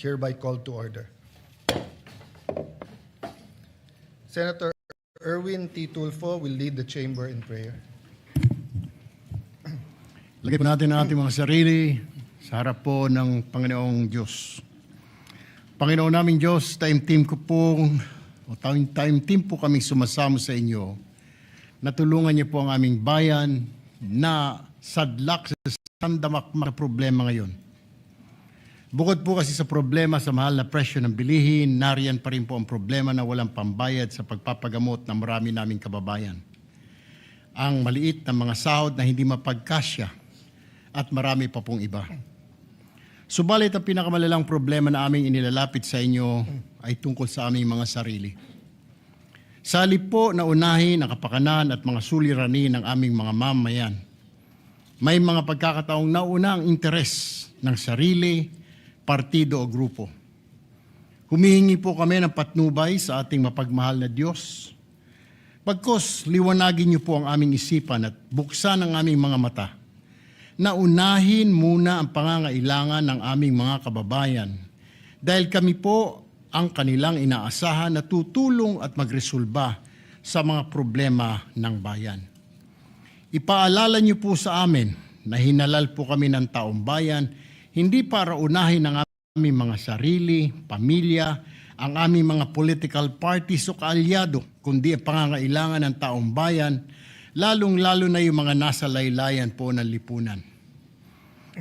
hereby called to order. Senator Erwin T. Tulfo will lead the chamber in prayer. Lagay po natin ang ating mga sarili sa harap po ng Panginoong Diyos. Panginoon naming Diyos, time team po kami sumasamo sa inyo. Natulungan niyo po ang aming bayan na sadlak sa sandamak mga problema ngayon. Bukod po kasi sa problema sa mahal na presyo ng bilihin, nariyan pa rin po ang problema na walang pambayad sa pagpapagamot ng marami naming kababayan. Ang maliit na mga sahod na hindi mapagkasya at marami pa pong iba. Subalit ang pinakamalalang problema na aming inilalapit sa inyo ay tungkol sa aming mga sarili. Sa halip po na unahin ang kapakanan at mga suliranin ng aming mga mamayan, may mga pagkakataong nauna ang interes ng sarili, partido o grupo. Humihingi po kami ng patnubay sa ating mapagmahal na Diyos. Pagkos, liwanagin niyo po ang aming isipan at buksan ang aming mga mata na unahin muna ang pangangailangan ng aming mga kababayan dahil kami po ang kanilang inaasahan na tutulong at magresolba sa mga problema ng bayan. Ipaalala niyo po sa amin na hinalal po kami ng taong bayan hindi para unahin ang aming mga sarili, pamilya, ang aming mga political parties o kaalyado, kundi ang pangangailangan ng taong bayan, lalong-lalo na yung mga nasa laylayan po ng lipunan.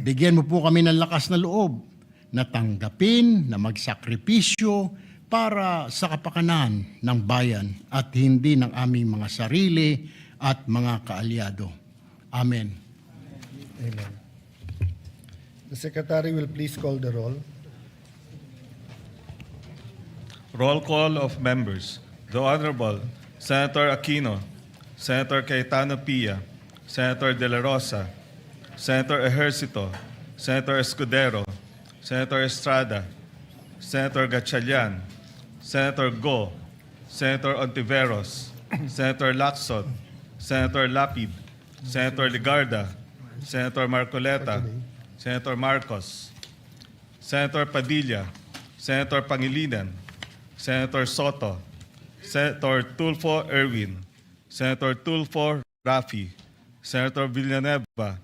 Bigyan mo po kami ng lakas na loob na tanggapin, na magsakripisyo para sa kapakanan ng bayan at hindi ng aming mga sarili at mga kaalyado. Amen. Amen. The Secretary will please call the roll. Roll call of members. The Honorable Senator Aquino, Senator Cayetano Pia, Senator De La Rosa, Senator Ejercito, Senator Escudero, Senator Estrada, Senator Gatchalian, Senator Go, Senator Ontiveros, Senator Lacson, Senator Lapid, Senator Ligarda, Senator Marcoleta, Senator Marcos, Senator Padilla, Senator Pangilinan, Senator Soto, Senator Tulfo Erwin, Senator Tulfo Rafi, Senator Villanueva,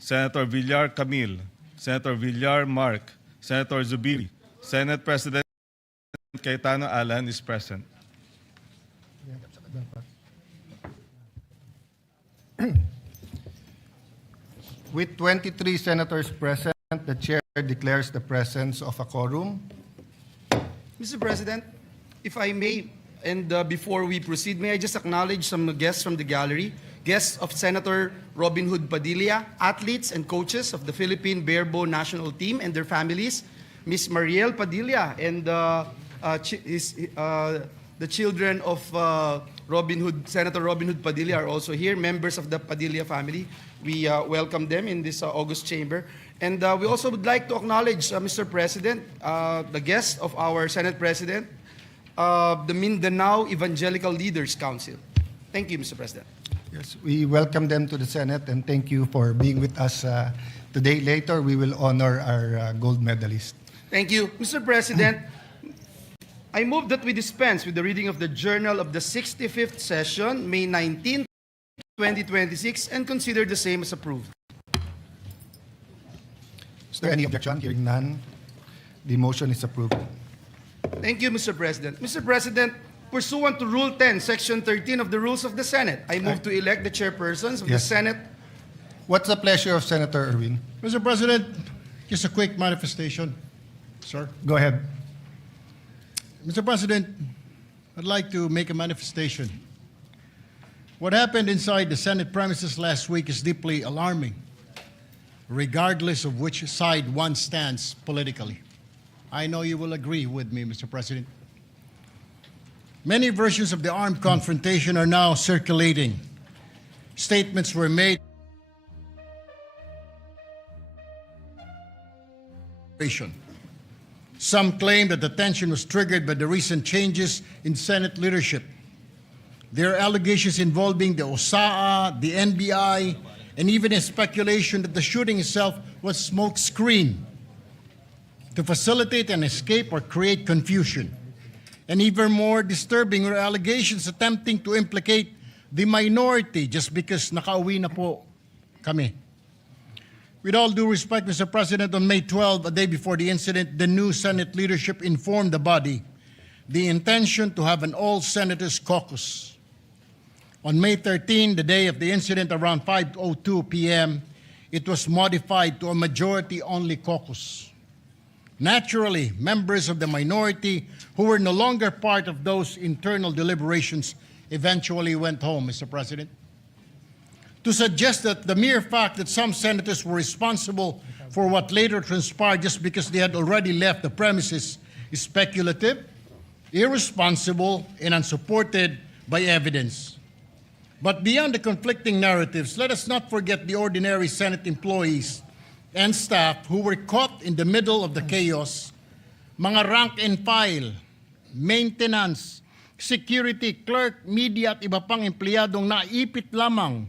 Senator Villar Camille, Senator Villar Mark, Senator Zubiri. Senate President Cayetano Alan is present. With 23 senators present, the chair declares the presence of a quorum. Mr. President, if I may, and before we proceed, may I just acknowledge some guests from the gallery, guests of Senator Robin Hood Padilla, athletes and coaches of the Philippine Barebow national team and their families, Ms. Mariel Padilla and the children of Senator Robin Hood Padilla are also here, members of the Padilla family. We welcome them in this August chamber. And we also would like to acknowledge, Mr. President, the guest of our Senate President, the Mindanao Evangelical Leaders Council. Thank you, Mr. President. Yes, we welcome them to the Senate and thank you for being with us today. Later, we will honor our gold medalist. Thank you. Mr. President, I move that we dispense with the reading of the Journal of the 65th Session, May 19, 2026, and consider the same as approved. Is there any objection? Hearing none, the motion is approved. Thank you, Mr. President. Mr. President, pursuant to Rule 10, Section 13 of the Rules of the Senate, I move to elect the chairpersons of the Yes. Senate. What's the pleasure of Senator Erwin? Mr. President, just a quick manifestation, sir. Go ahead. Mr. President, I'd like to make a manifestation. What happened inside the Senate premises last week is deeply alarming, regardless of which side one stands politically. I know you will agree with me, Mr. President. Many versions of the armed confrontation are now circulating. Statements were made. Some claim that the tension was triggered by the recent changes in Senate leadership. There are allegations involving the OSAA, the NBI, and even a speculation that the shooting itself was smokescreen. to facilitate an escape or create confusion. And even more disturbing were allegations attempting to implicate the minority just because nakauwi na po kami. With all due respect, Mr. President, on May 12, a day before the incident, the new Senate leadership informed the body the intention to have an all-senators caucus. On May 13, the day of the incident, around 5:02 p.m., it was modified to a majority-only caucus. Naturally, members of the minority who were no longer part of those internal deliberations eventually went home, Mr. President. To suggest that the mere fact that some senators were responsible for what later transpired just because they had already left the premises is speculative, irresponsible, and unsupported by evidence. But beyond the conflicting narratives, let us not forget the ordinary Senate employees and staff who were caught in the middle of the chaos, mga rank and file, maintenance, security, clerk, media at iba pang empleyadong naipit lamang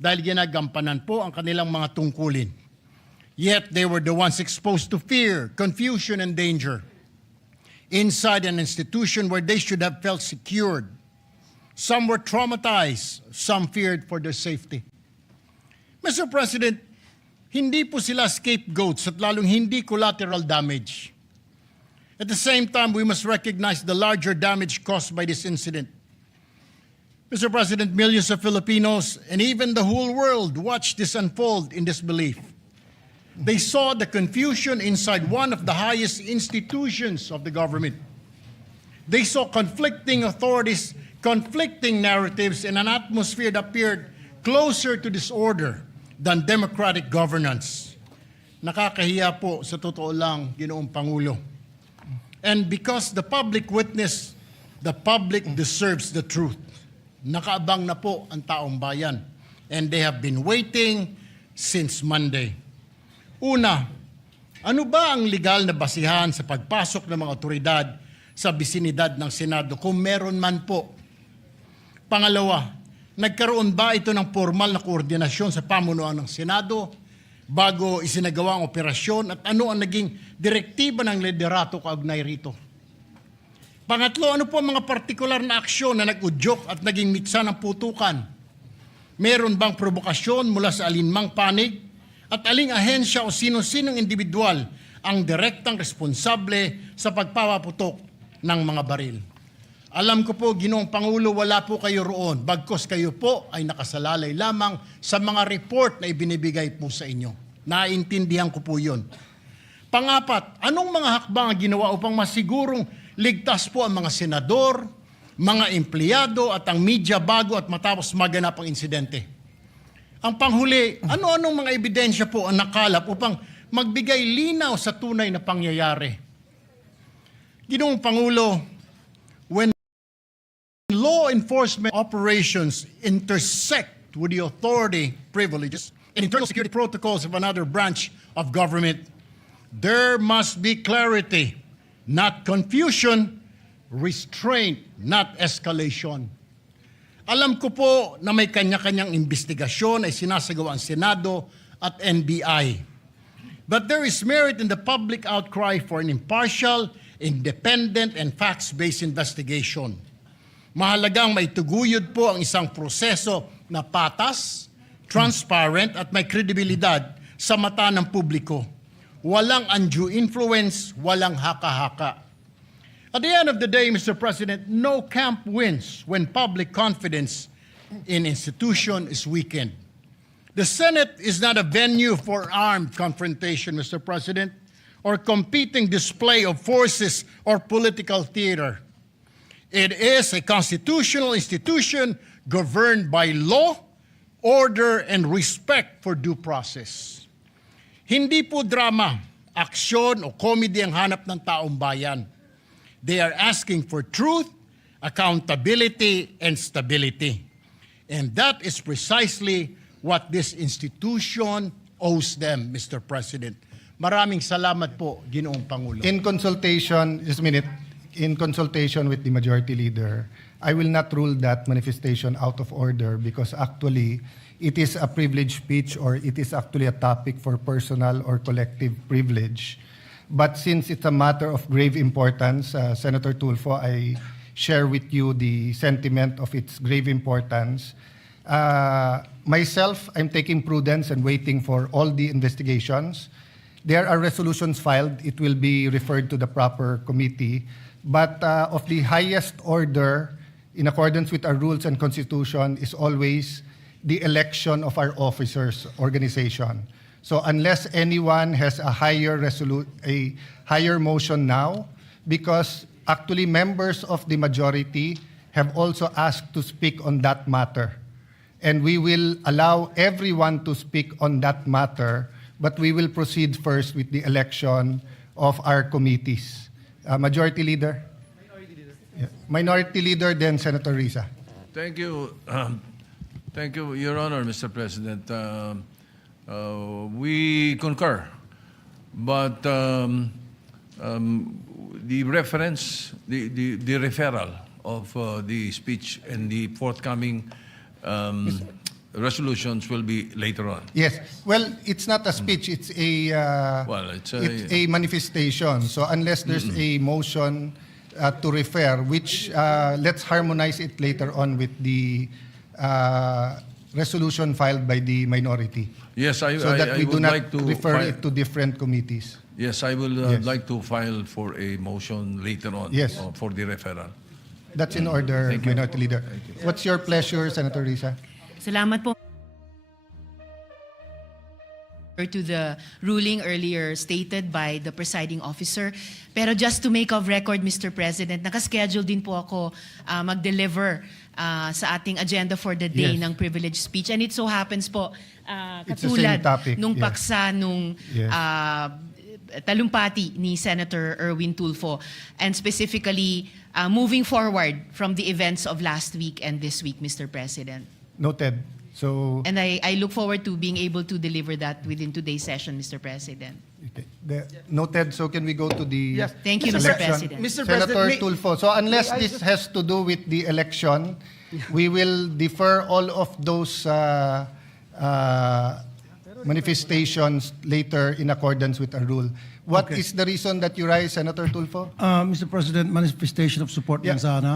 dahil ginagampanan po ang kanilang mga tungkulin. Yet they were the ones exposed to fear, confusion, and danger inside an institution where they should have felt secured. Some were traumatized, some feared for their safety. Mr. President, hindi po sila scapegoats at lalong hindi collateral damage. At the same time, we must recognize the larger damage caused by this incident. Mr. President, millions of Filipinos and even the whole world watched this unfold in disbelief. They saw the confusion inside one of the highest institutions of the government. They saw conflicting authorities, conflicting narratives in an atmosphere that appeared closer to disorder than democratic governance. Nakakahiya po sa totoo lang, Ginoong Pangulo. And because the public witnessed, the public deserves the truth. Nakaabang na po ang taong bayan. And they have been waiting since Monday. Una, ano ba ang legal na basihan sa pagpasok ng mga otoridad sa bisinidad ng Senado kung meron man po? Pangalawa, nagkaroon ba ito ng formal na koordinasyon sa pamunuan ng Senado bago isinagawa ang operasyon at ano ang naging direktiba ng liderato kaugnay rito? Pangatlo, ano po ang mga partikular na aksyon na nag-udyok at naging mitsa ng putukan? Meron bang provokasyon mula sa alinmang panig? At aling ahensya o sino-sinong individual ang direktang responsable sa pagpapaputok ng mga baril? Alam ko po, Ginoong Pangulo, wala po kayo roon. Bagkos kayo po ay nakasalalay lamang sa mga report na ibinibigay po sa inyo. Naintindihan ko po yun. Pangapat, anong mga hakbang ang ginawa upang masigurong ligtas po ang mga senador, mga empleyado at ang media bago at matapos maganap ang insidente? Ang panghuli, ano-anong mga ebidensya po ang nakalap upang magbigay linaw sa tunay na pangyayari? Ginoong Pangulo, when law enforcement operations intersect with the authority privileges and internal security protocols of another branch of government, there must be clarity, not confusion, restraint, not escalation. Alam ko po na may kanya-kanyang investigasyon ay sinasagawa ang Senado at NBI. But there is merit in the public outcry for an impartial, independent, and facts-based investigation. Mahalagang maituguyod po ang isang proseso na patas, transparent, at may kredibilidad sa mata ng publiko. Walang undue influence, walang haka-haka. At the end of the day, Mr. President, no camp wins when public confidence in institution is weakened. The Senate is not a venue for armed confrontation, Mr. President, or competing display of forces or political theater. It is a constitutional institution governed by law, order, and respect for due process. Hindi po drama, aksyon o comedy ang hanap ng taong bayan. They are asking for truth, accountability, and stability. And that is precisely what this institution owes them, Mr. President. Maraming salamat po, Ginoong Pangulo. In consultation, just a minute, in consultation with the majority leader, I will not rule that manifestation out of order because actually it is a privileged speech or it is actually a topic for personal or collective privilege. But since it's a matter of grave importance, Senator Tulfo, I share with you the sentiment of its grave importance. Myself, I'm taking prudence and waiting for all the investigations. There are resolutions filed. It will be referred to the proper committee. But of the highest order, in accordance with our rules and constitution, is always the election of our officers organization. So unless anyone has a higher motion now, because actually members of the majority have also asked to speak on that matter. And we will allow everyone to speak on that matter, but we will proceed first with the election of our committees. Majority Leader? Minority Leader. Yeah. Minority Leader, then Senator Risa. Thank you. Thank you, Your Honor, Mr. President. We concur, but the reference, the referral of the speech and the forthcoming resolutions will be later on. Yes. Well, it's not a speech. It's a it's a manifestation. So unless there's a motion to refer, which let's harmonize it later on with the resolution filed by the minority. Yes, so that we do would not like to refer it to different committees. Yes, I will Yes. like to file for a motion later on. Yes. For the referral. That's in order, Thank you. Minority Leader. What's your pleasure, Senator Risa? Salamat po. To the ruling earlier stated by the presiding officer. Pero just to make of record, Mr. President, nakaschedule din po ako mag-deliver sa ating agenda for the day Yes. ng privilege speech. And it so happens po, It's the same katulad topic, nung yes. paksa nung Yes. talumpati ni Senator Erwin Tulfo, and specifically moving forward from the events of last week and this week, Mr. President. Noted. So, And I look forward to being able to deliver that within today's session, Mr. President. okay. Noted. So can we go to the Yes. Thank you, election? Mr. President. Mr. Senator President, Tulfo. So unless may I this just- has to do with the election, we will defer all of those manifestations later in accordance with our rule. What is the reason that you rise, Senator Tulfo? Mr. President, manifestation of support Yeah. lang sana.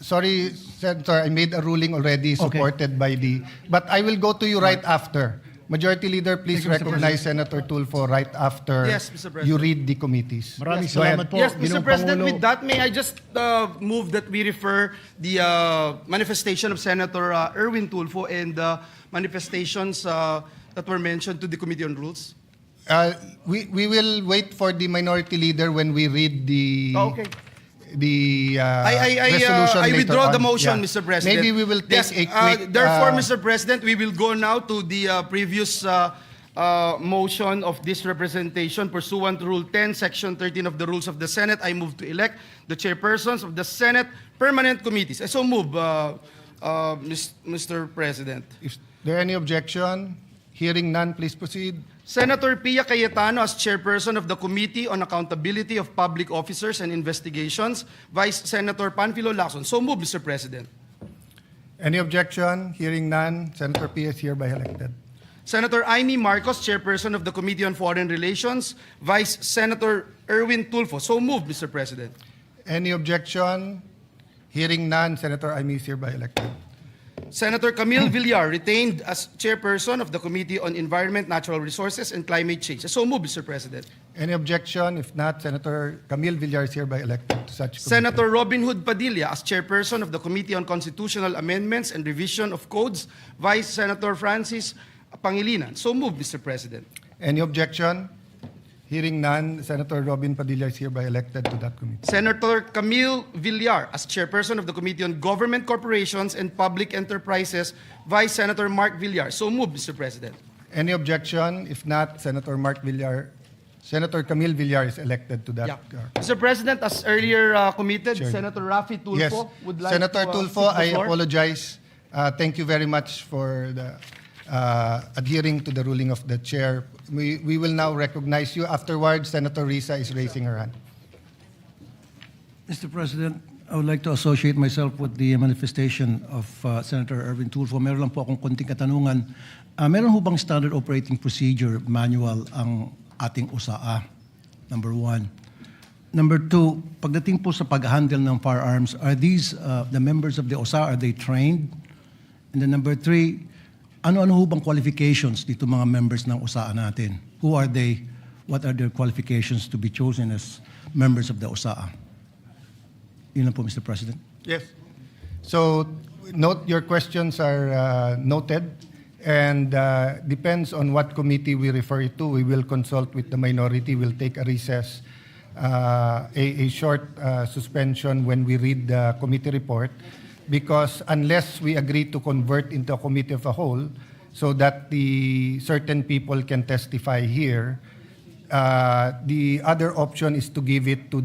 Sorry, Senator, I made a ruling already supported by the... But I will go to you right after. Majority Leader, please Thank you, Mr. recognize Senator Tulfo right after Yes, Mr. President. you read the committees. Maraming Go ahead. salamat po. Yes, Mr. Ginoong President, Pangulo. with that, may I just move that we refer the manifestation of Senator Erwin Tulfo and manifestations that were mentioned to the Committee on Rules? We will wait for the Minority Leader when we read the... Okay. The resolution I later withdraw the on. motion, Yeah. Mr. President. Maybe we will take Yes, a quick... therefore, Mr. President, we will go now to the previous motion of this representation pursuant to Rule 10, Section 13 of the Rules of the Senate. I move to elect the chairpersons of the Senate Permanent Committees. I so move, Mr. President. Is there any objection? Hearing none, please proceed. Senator Pia Cayetano as chairperson of the Committee on Accountability of Public Officers and Investigations. Vice Senator Panfilo Lacson. So move, Mr. President. Any objection? Hearing none, Senator P is hereby elected. Senator Amy Marcos, chairperson of the Committee on Foreign Relations. Vice Senator Erwin Tulfo. So move, Mr. President. Any objection? Hearing none, Senator Amy is hereby elected. Senator Camille Villar, retained as chairperson of the Committee on Environment, Natural Resources, and Climate Change. So move, Mr. President. Any objection? If not, Senator Camille Villar is hereby elected to such committee. Senator Robin Hood Padilla as chairperson of the Committee on Constitutional Amendments and Revision of Codes. Vice Senator Francis Pangilinan. So move, Mr. President. Any objection? Hearing none, Senator Robin Padilla is hereby elected to that committee. Senator Camille Villar as chairperson of the Committee on Government Corporations and Public Enterprises. Vice Senator Mark Villar. So move, Mr. President. Any objection? If not, Senator Camille Villar is elected to that. Yeah. Mr. President, as earlier committed, Sure. Senator Raffy Tulfo Yes. would like Senator to Tulfo, take the I floor. apologize. Thank you very much for the adhering to the ruling of the chair. We will now recognize you. Afterwards, Senator Risa is raising her hand. Mr. President, I would like to associate myself with the manifestation of Senator Erwin Tulfo. Meron lang po akong konting katanungan. Meron ho bang standard operating procedure manual ang ating USAA? Number one. Number two, pagdating po sa pag-handle ng firearms, are these, the members of the OSA, are they trained? And then number three, ano-ano ho bang qualifications dito mga members ng OSA natin? Who are they? What are their qualifications to be chosen as members of the OSA? Yun lang po, Mr. President. Yes. So, note your questions are noted, and depends on what committee we refer it to. We will consult with the minority. We'll take a recess, a short suspension when we read the committee report, because unless we agree to convert into a committee of a whole, so that the certain people can testify here, the other option is to give it to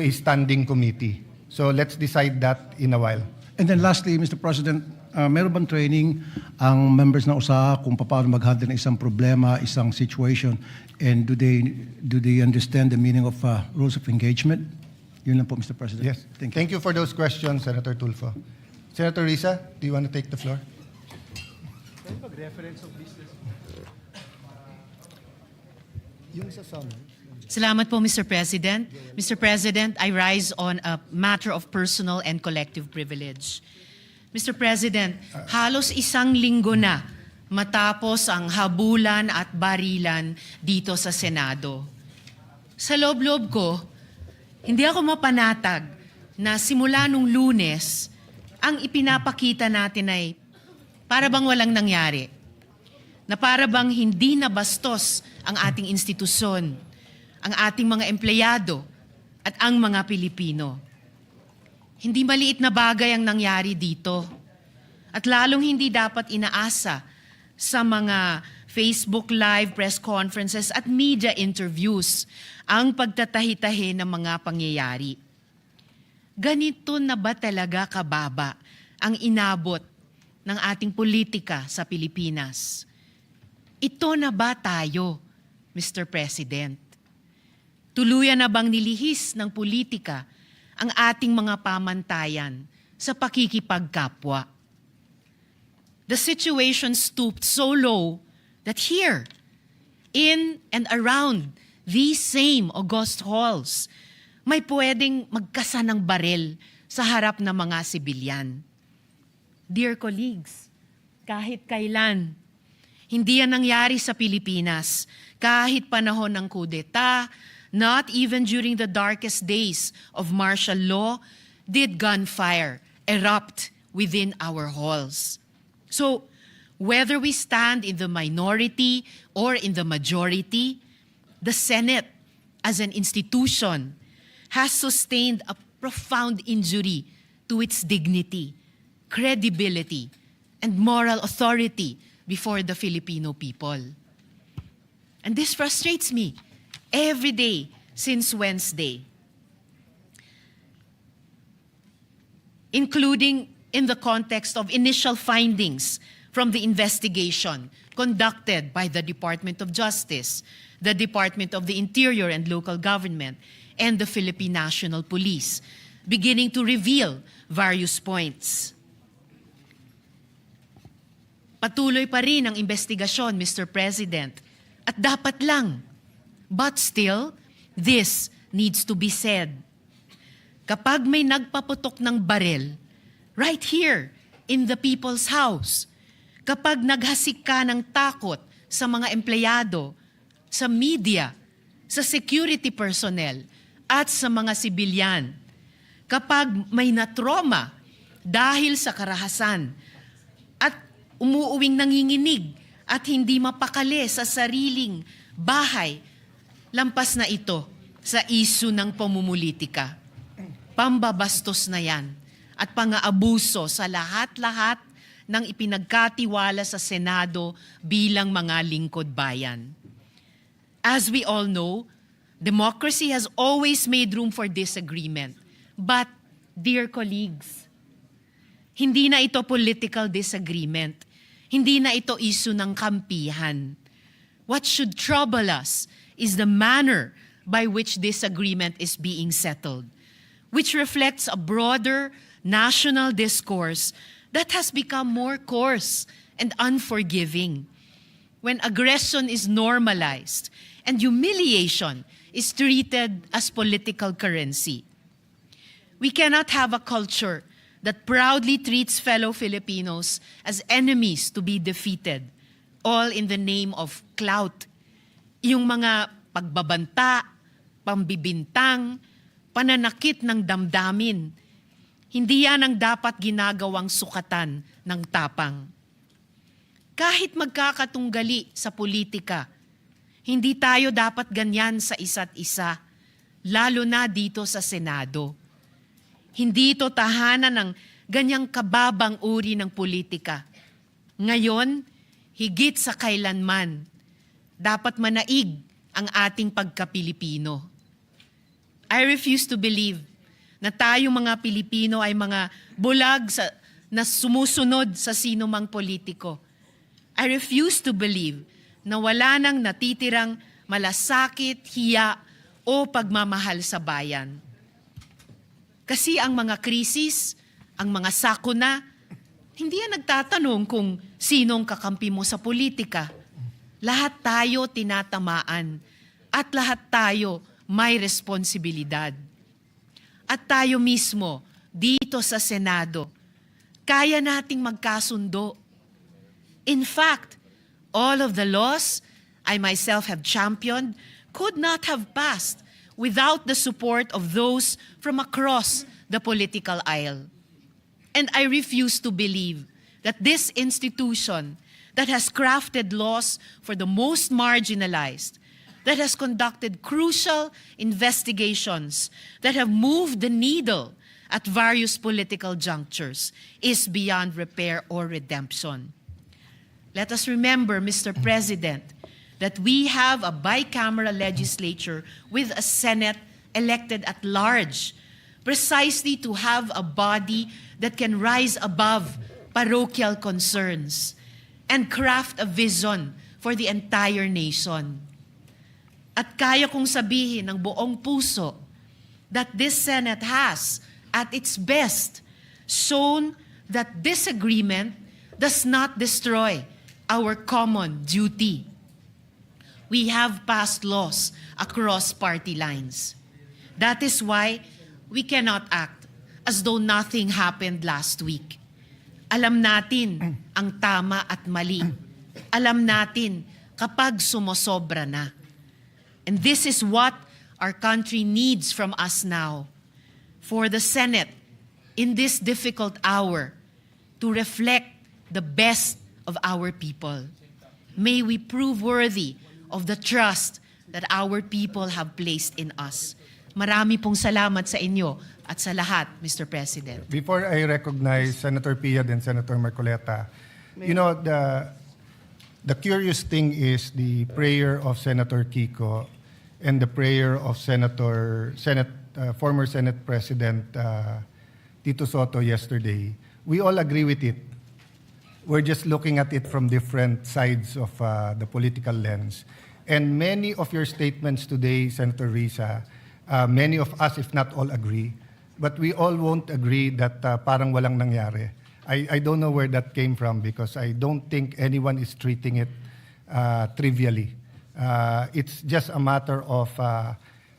a standing committee. So let's decide that in a while. And then lastly, Mr. President, meron bang training ang members ng OSA kung paano mag-handle ng isang problema, isang situation, and do they understand the meaning of rules of engagement? Yun lang po, Mr. President. Yes. Thank you. Thank you for those questions, Senator Tulfo. Senator Risa, do you want to take the floor? Yung sa summary. Salamat po, Mr. President. Mr. President, I rise on a matter of personal and collective privilege. Mr. President, halos isang linggo na matapos ang habulan at barilan dito sa Senado. Sa loob-loob ko, hindi ako mapanatag na simula nung Lunes, ang ipinapakita natin ay para bang walang nangyari. Na para bang hindi nabastos ang ating institusyon, ang ating mga empleyado at ang mga Pilipino. Hindi maliit na bagay ang nangyari dito. At lalong hindi dapat inaasa sa mga Facebook Live, press conferences at media interviews ang pagtatahi-tahi ng mga pangyayari. Ganito na ba talaga kababa ang inabot ng ating politika sa Pilipinas? Ito na ba tayo, Mr. President? Tuluyan na bang nilihis ng politika ang ating mga pamantayan sa pakikipagkapwa? The situation stooped so low that here, in and around these same august halls, may pwedeng magkasa ng barel sa harap ng mga sibilyan. Dear colleagues, kahit kailan, hindi yan nangyari sa Pilipinas. Kahit panahon ng kudeta, not even during the darkest days of martial law, did gunfire erupt within our halls. So, whether we stand in the minority or in the majority, the Senate, as an institution, has sustained a profound injury to its dignity, credibility, and moral authority before the Filipino people. And this frustrates me every day since Wednesday, including in the context of initial findings from the investigation conducted by the Department of Justice, the Department of the Interior and Local Government, and the Philippine National Police, beginning to reveal various points. Patuloy pa rin ang investigasyon, Mr. President, at dapat lang. But still, this needs to be said. Kapag may nagpaputok ng barel, right here in the people's house, kapag naghasik ka ng takot sa mga empleyado, sa media, sa security personnel, at sa mga sibilyan, kapag may natroma dahil sa karahasan, at umuuwing nanginginig at hindi mapakali sa sariling bahay, lampas na ito sa isyu ng pamumulitika. Pambabastos na yan at pang-aabuso sa lahat-lahat ng ipinagkatiwala sa Senado bilang mga lingkod bayan. As we all know, democracy has always made room for disagreement. But, dear colleagues, hindi na ito political disagreement. Hindi na ito isyu ng kampihan. What should trouble us is the manner by which this agreement is being settled, which reflects a broader national discourse that has become more coarse and unforgiving. When aggression is normalized and humiliation is treated as political currency. We cannot have a culture that proudly treats fellow Filipinos as enemies to be defeated, all in the name of clout. Yung mga pagbabanta, pambibintang, pananakit ng damdamin, hindi yan ang dapat ginagawang sukatan ng tapang. Kahit magkakatunggali sa politika, hindi tayo dapat ganyan sa isa't isa, lalo na dito sa Senado. Hindi ito tahanan ng ganyang kababang uri ng politika. Ngayon, higit sa kailanman, dapat manaig ang ating pagka-Pilipino. I refuse to believe na tayong mga Pilipino ay mga bulag na sumusunod sa sino mang politiko. I refuse to believe na wala nang natitirang malasakit, hiya o pagmamahal sa bayan. Kasi ang mga krisis, ang mga sakuna, hindi yan nagtatanong kung sinong kakampi mo sa politika. Lahat tayo tinatamaan at lahat tayo may responsibilidad. At tayo mismo, dito sa Senado, kaya nating magkasundo. In fact, all of the laws I myself have championed could not have passed without the support of those from across the political aisle. And I refuse to believe that this institution that has crafted laws for the most marginalized, that has conducted crucial investigations, that have moved the needle at various political junctures, is beyond repair or redemption. Let us remember, Mr. President, that we have a bicameral legislature with a Senate elected at large, precisely to have a body that can rise above parochial concerns and craft a vision for the entire nation. At kaya kong sabihin ng buong puso that this Senate has, at its best, shown that disagreement does not destroy our common duty. We have passed laws across party lines. That is why we cannot act as though nothing happened last week. Alam natin ang tama at mali. Alam natin kapag sumosobra na. And this is what our country needs from us now. For the Senate, in this difficult hour, to reflect the best of our people. May we prove worthy of the trust that our people have placed in us. Marami pong salamat sa inyo at sa lahat, Mr. President. Before I recognize Senator Pia and Senator Marcoleta, you know, the curious thing is the prayer of Senator Kiko and the prayer of former Senate President Tito Soto yesterday. We all agree with it. We're just looking at it from different sides of the political lens. And many of your statements today, Senator Risa, many of us, if not all, agree. But we all won't agree that parang walang nangyari. I don't know where that came from because I don't think anyone is treating it trivially. It's just a matter of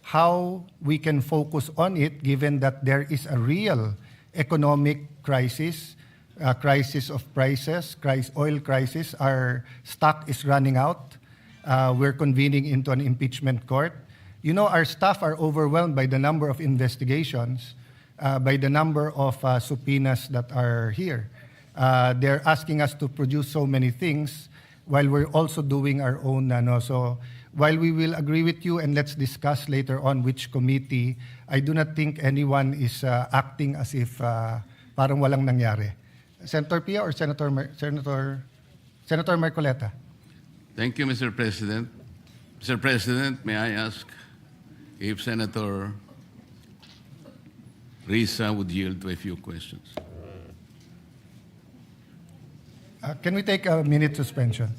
how we can focus on it given that there is a real economic crisis, crisis of prices, oil crisis. Our stock is running out. We're convening into an impeachment court. You know, our staff are overwhelmed by the number of investigations, by the number of subpoenas that are here. They're asking us to produce so many things while we're also doing our own. So while we will agree with you and let's discuss later on which committee, I do not think anyone is acting as if parang walang nangyari. Senator Pia or Senator Marcoleta? Thank you, Mr. President. Mr. President, may I ask if Senator Risa would yield to a few questions? Can we take a minute suspension?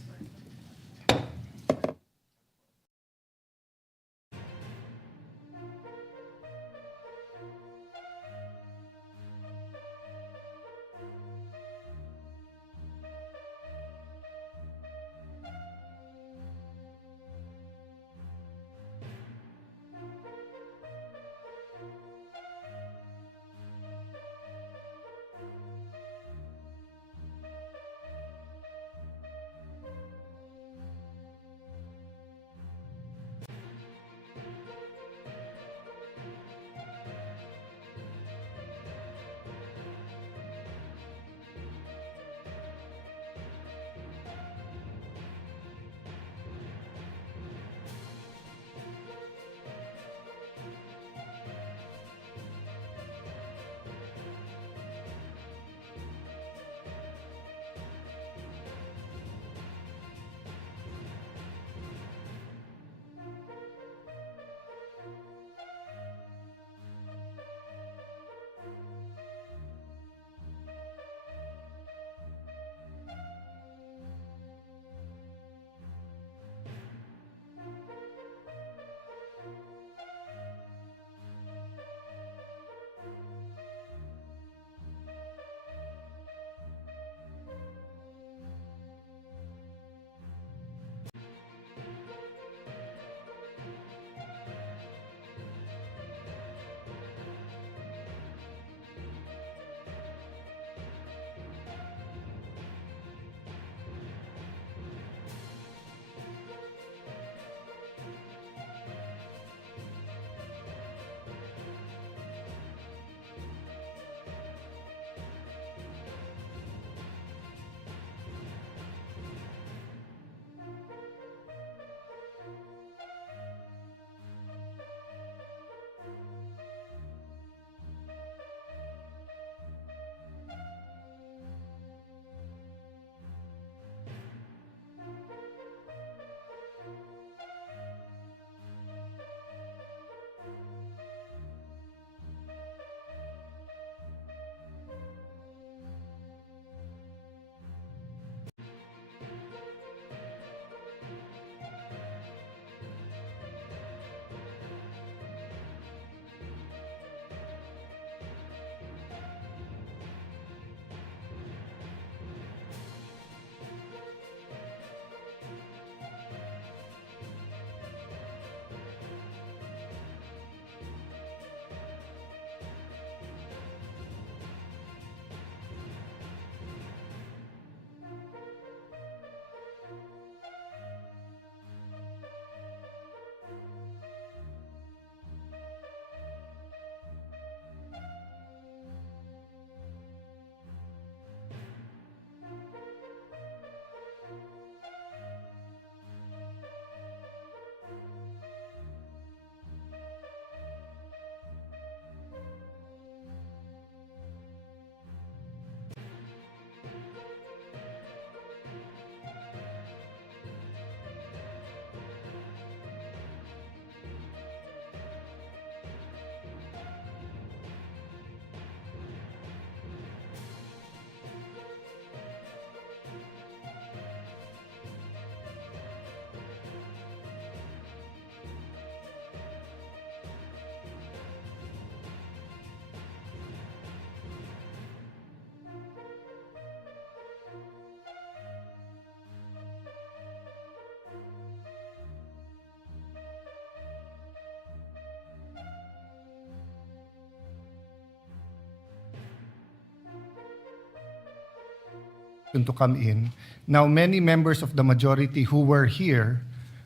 to come in. Now, many members of the majority who were here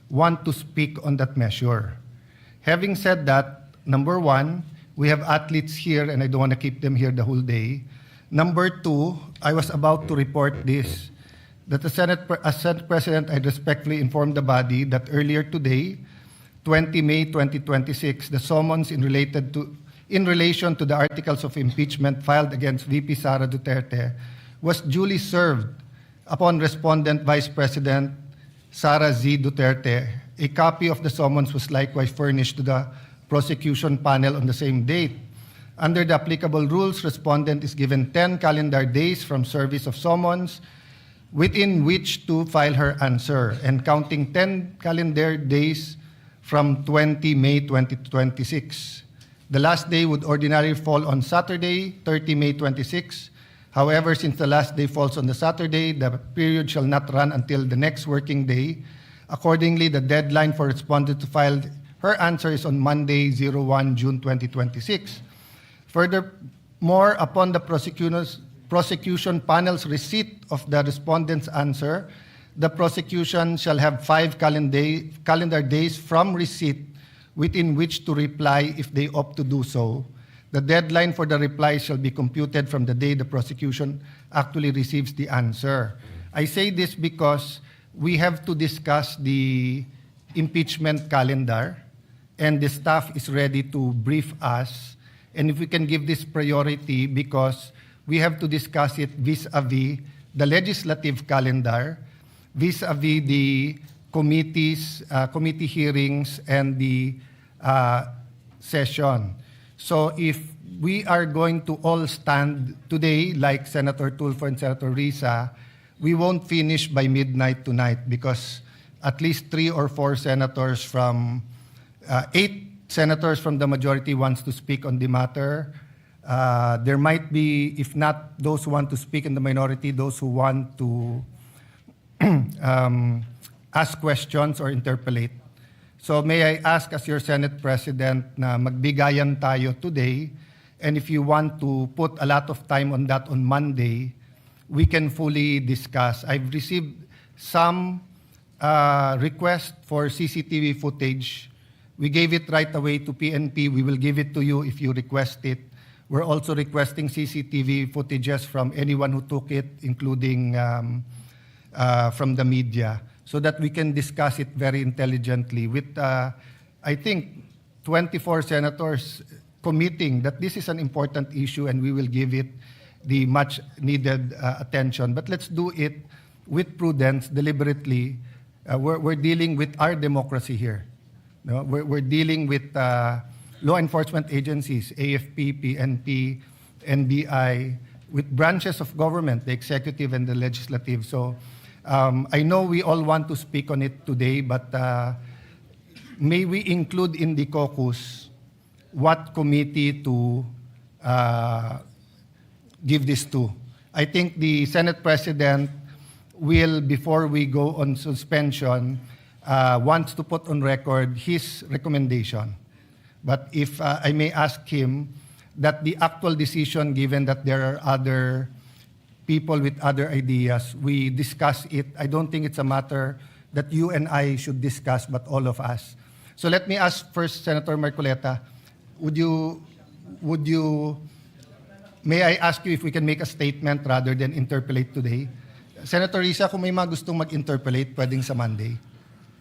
want to speak on that measure. Having said that, number one, we have athletes here and I don't want to keep them here the whole day. Number two, I was about to report this, that as Senate President, I respectfully informed the body that earlier today, 20 May 2026, the summons in relation to the articles of impeachment filed against VP Sara Duterte was duly served upon respondent Vice President Sara Z. Duterte. A copy of the summons was likewise furnished to the prosecution panel on the same date. Under the applicable rules, respondent is given 10 calendar days from service of summons within which to file her answer, and counting 10 calendar days from 20 May 2026. The last day would ordinarily fall on Saturday, 30 May 26. However, since the last day falls on the Saturday, the period shall not run until the next working day. Accordingly, the deadline for respondent to file her answer is on Monday, 01 June 2026. Furthermore, upon the prosecution panel's receipt of the respondent's answer, the prosecution shall have 5 calendar days from receipt within which to reply if they opt to do so. The deadline for the reply shall be computed from the day the prosecution actually receives the answer. I say this because we have to discuss the impeachment calendar, and the staff is ready to brief us. And if we can give this priority, because we have to discuss it vis-a-vis the legislative calendar, vis-a-vis the committee hearings, and the session. So if we are going to all stand today, like Senator Tulfo and Senator Risa, we won't finish by midnight tonight, because at least 3 or 4 senators from 8 senators from the majority wants to speak on the matter. There might be, if not those who want to speak in the minority, those who want to ask questions or interpolate. So may I ask, as your Senate President, na magbigayan tayo today, and if you want to put a lot of time on that on Monday, we can fully discuss. I've received some request for CCTV footage. We gave it right away to PNP. We will give it to you if you request it. We're also requesting CCTV footages from anyone who took it, including from the media, so that we can discuss it very intelligently with, I think, 24 senators committing that this is an important issue and we will give it the much needed attention. But let's do it with prudence, deliberately. We're dealing with our democracy here. No? We're dealing with law enforcement agencies, AFP, PNP, NBI, with branches of government, the executive and the legislative. So I know we all want to speak on it today, but may we include in the caucus what committee to give this to. I think the Senate President will, before we go on suspension, wants to put on record his recommendation. But if I may ask him, that the actual decision, given that there are other people with other ideas, we discuss it. I don't think it's a matter that you and I should discuss, but all of us. So let me ask first, Senator Marcoleta, may I ask you if we can make a statement rather than interpolate today? Senator Risa, kung may mga gustong mag-interpolate, pwedeng sa Monday.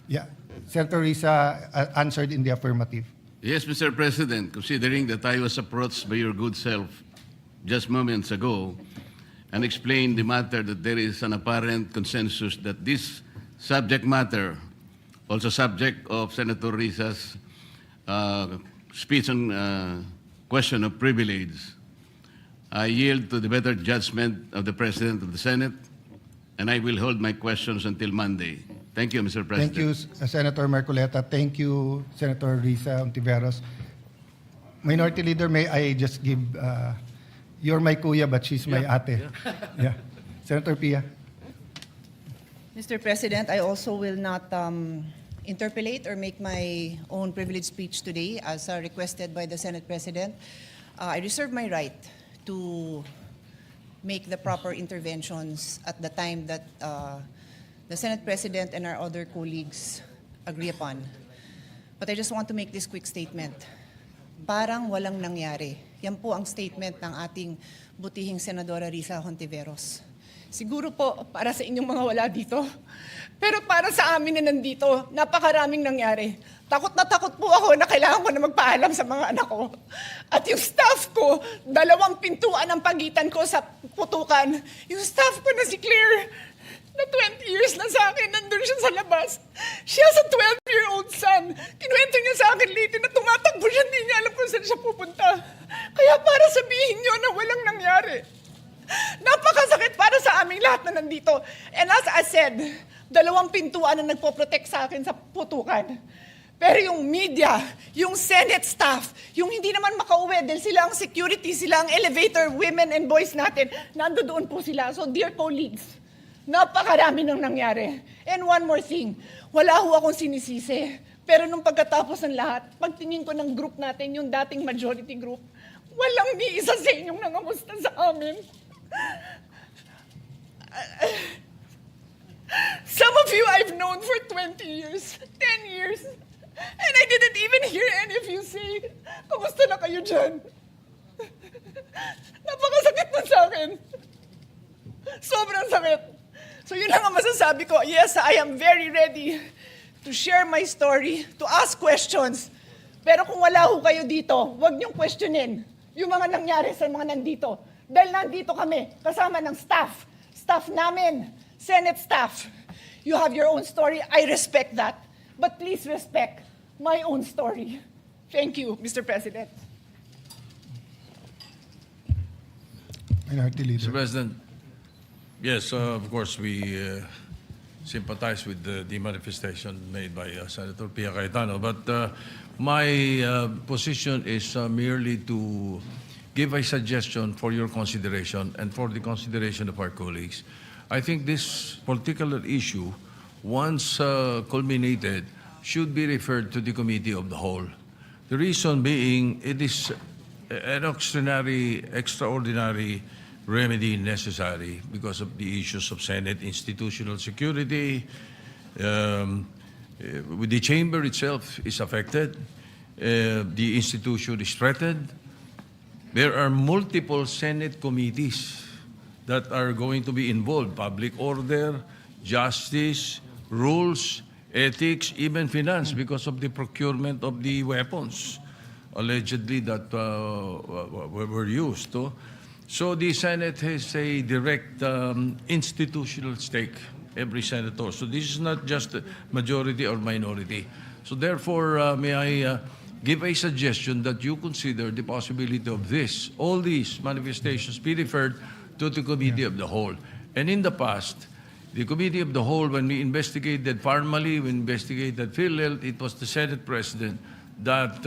Yeah. Senator Risa answered in the affirmative. Yes, Mr. President, considering that I was approached by your good self just moments ago and explained the matter that there is an apparent consensus that this subject matter, also subject of Senator Risa's speech on question of privilege, I yield to the better judgment of the President of the Senate, and I will hold my questions until Monday. Thank you, Mr. President. Thank you, Senator Marcoleta. Thank you, Senator Risa Ontiveros. Minority Leader, may I just give, you're my kuya, but she's my ate. Yeah. Senator Pia. Mr. President, I also will not interpolate or make my own privileged speech today as requested by the Senate President. I reserve my right to make the proper interventions at the time that the Senate President and our other colleagues agree upon. But I just want to make this quick statement. Parang walang nangyari. Yan po ang statement ng ating butihing Senadora Risa Hontiveros. Siguro po para sa inyong mga wala dito. Pero para sa amin na nandito, napakaraming nangyari. Takot na takot po ako na kailangan ko na magpaalam sa mga anak ko. At yung staff ko, 2 pintuan ang pagitan ko sa putukan. Yung staff ko na si Claire, na 20 years na sa akin, nandun siya sa labas. She has a 12-year-old son. Kinuwento niya sa akin late na tumatakbo siya, hindi niya alam kung saan siya pupunta. Kaya para sabihin niyo na walang nangyari. Napakasakit para sa aming lahat na nandito. And as I said, 2 pintuan na nagpo-protect sa akin sa putukan. Pero yung media, yung Senate staff, yung hindi naman makauwi dahil sila ang security, sila ang elevator women and boys natin, nandoon po sila. So dear colleagues, napakarami nang nangyari. And one more thing, wala ho akong sinisisi. Pero nung pagkatapos ng lahat, pagtingin ko ng group natin, yung dating majority group, walang ni isa sa inyong nangamusta sa amin. Some of you I've known for 20 years, 10 years, and I didn't even hear any of you say, kamusta na kayo dyan? Napakasakit na sa akin. Sobrang sakit. So yun ang masasabi ko. Yes, I am very ready to share my story, to ask questions. Pero kung wala ho kayo dito, huwag niyong questionin yung mga nangyari sa mga nandito. Dahil nandito kami, kasama ng staff namin, Senate staff. You have your own story. I respect that. But please respect my own story. Thank you, Mr. President. Minority Leader. Mr. President, yes, of course, we sympathize with the manifestation made by Senator Pia Cayetano. But my position is merely to give a suggestion for your consideration and for the consideration of our colleagues. I think this particular issue, once culminated, should be referred to the Committee of the Whole. The reason being, it is an extraordinary remedy necessary because of the issues of Senate institutional security. The chamber itself is affected. The institution is threatened. There are multiple Senate committees that are going to be involved: public order, justice, rules, ethics, even finance, because of the procurement of the weapons allegedly that were used. So the Senate has a direct institutional stake, every senator. So this is not just majority or minority. So therefore, may I give a suggestion that you consider the possibility of all these manifestations be referred to the Committee of the Whole. And in the past, the Committee of the Whole, when we investigated formally, we investigated PhilHealth, it was the Senate President that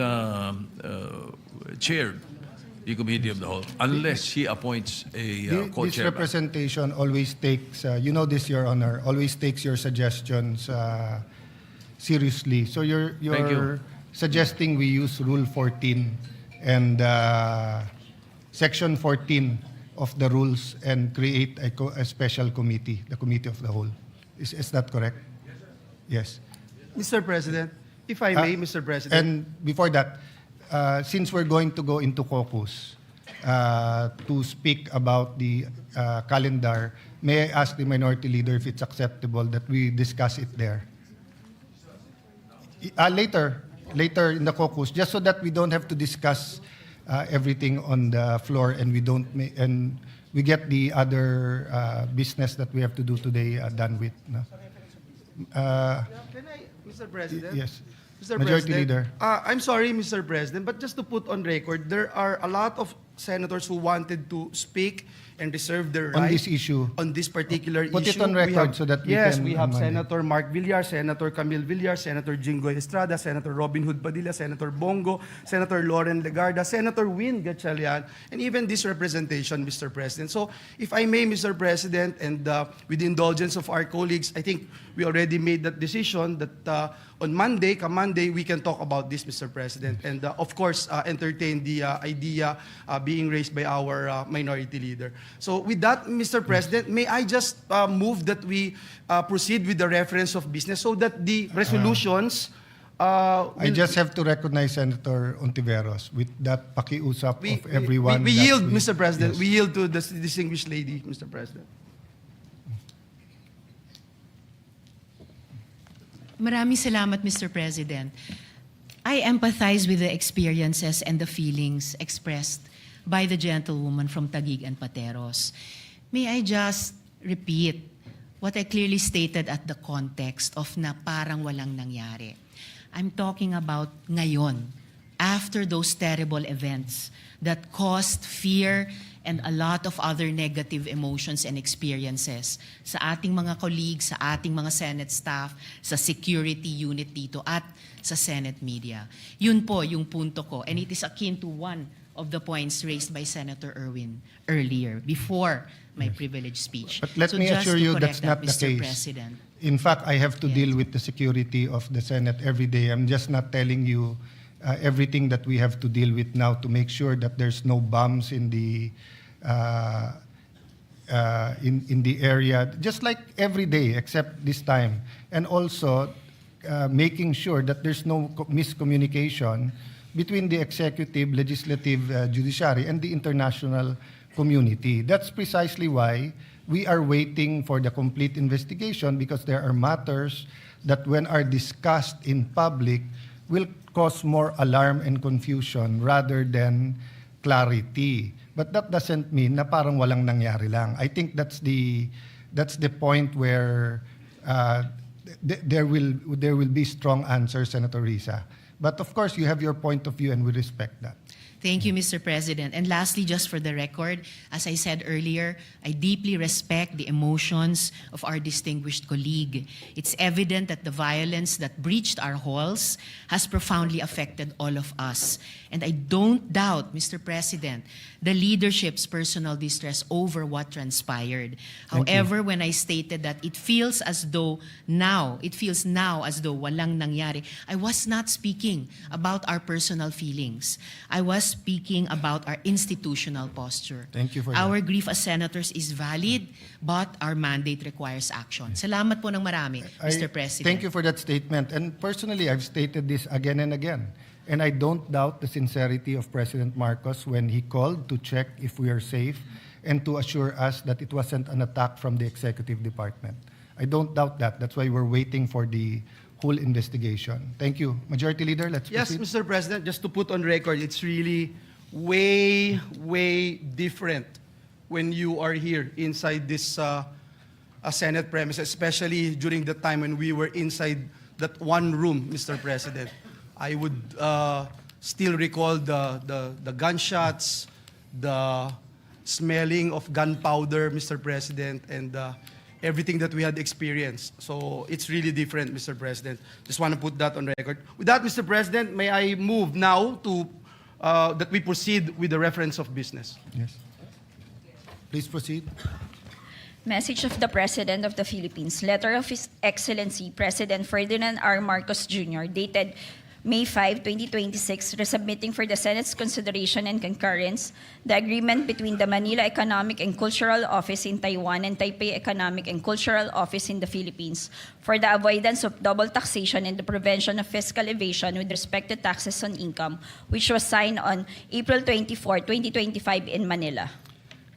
chaired the Committee of the Whole, unless he appoints a This co-chair. representation always takes, you know this, Your Honor, always takes your suggestions seriously. So Thank you. you're suggesting we use Rule 14 and Section 14 of the rules and create a special committee, the Committee of the Whole. Is that correct? Yes. Mr. President, if I may, Mr. President. And before that, since we're going to go into caucus to speak about the calendar, may I ask the Minority Leader if it's acceptable that we discuss it there? Later in the caucus, just so that we don't have to discuss everything on the floor and we get the other business that we have to do today done with. No? Can I, Mr. President? Yes. Mr. Majority President, Leader. I'm sorry, Mr. President, but just to put on record, there are a lot of senators who wanted to speak and reserve their On right this issue. on this particular issue. Put it on We record have- so that we yes, can we have amend it. Senator Mark Villar, Senator Camille Villar, Senator Jinggoy Estrada, Senator Robin Hood Padilla, Senator Bongo, Senator Loren Legarda, Senator Win Gatchalian, and even this representation, Mr. President. So, if I may, Mr. President, and with the indulgence of our colleagues, I think we already made that decision that on Monday, come Monday, we can talk about this, Mr. President, and of course, entertain the idea being raised by our minority leader. So with that, Mr. President, may I just move that we proceed with the reference of business so that the resolutions I just have to recognize Senator Ontiveros with that pakiusap of everyone. We that yield, Mr. President. Yes. We yield to the distinguished lady, Mr. President. Maraming salamat, Mr. President. I empathize with the experiences and the feelings expressed by the gentlewoman from Taguig and Pateros. May I just repeat what I clearly stated at the context of na parang walang nangyari. I'm talking about ngayon, after those terrible events that caused fear and a lot of other negative emotions and experiences sa ating mga colleagues, sa ating mga Senate staff, sa security unit dito at sa Senate media. Yun po yung punto ko. And it is akin to one of the points raised by Senator Erwin earlier, before my privileged speech. But let So me just assure to you correct that's not that, the Mr. case. President. In fact, I have to Yes. deal with the security of the Senate every day. I'm just not telling you everything that we have to deal with now to make sure that there's no bombs in the in the area, just like every day except this time, and also making sure that there's no miscommunication between the executive, legislative, judiciary, and the international community. That's precisely why we are waiting for the complete investigation, because there are matters that when are discussed in public will cause more alarm and confusion rather than clarity. But that doesn't mean na parang walang nangyari lang. I think that's the point where there will be strong answers, Senator Risa. But of course, you have your point of view, and we respect that. Thank you, Mr. President. And lastly, just for the record, as I said earlier, I deeply respect the emotions of our distinguished colleague. It's evident that the violence that breached our halls has profoundly affected all of us. And I don't doubt, Mr. President, the leadership's personal distress over what transpired. However, when I stated that it feels now as though walang nangyari, I was not speaking about our personal feelings. I was speaking about our institutional posture. Thank you for that. Our grief as senators is valid, but our mandate requires action. Salamat po ng marami, Mr. President. Thank you for that statement. And personally, I've stated this again and again. And I don't doubt the sincerity of President Marcos when he called to check if we are safe and to assure us that it wasn't an attack from the executive department. I don't doubt that. That's why we're waiting for the whole investigation. Thank you. Majority Leader, let's Yes, proceed. Mr. President, just to put on record, it's really way, way different when you are here inside this Senate premise, especially during the time when we were inside that one room, Mr. President. I would still recall the gunshots, the smelling of gunpowder, Mr. President, and everything that we had experienced. So it's really different, Mr. President. Just want to put that on record. With that, Mr. President, may I move now to that we proceed with the reference of business. Yes. Please proceed. Message of the President of the Philippines. Letter of His Excellency President Ferdinand R. Marcos Jr., dated May 5, 2026, resubmitting for the Senate's consideration and concurrence the agreement between the Manila Economic and Cultural Office in Taiwan and Taipei Economic and Cultural Office in the Philippines for the avoidance of double taxation and the prevention of fiscal evasion with respect to taxes on income, which was signed on April 24, 2025 in Manila.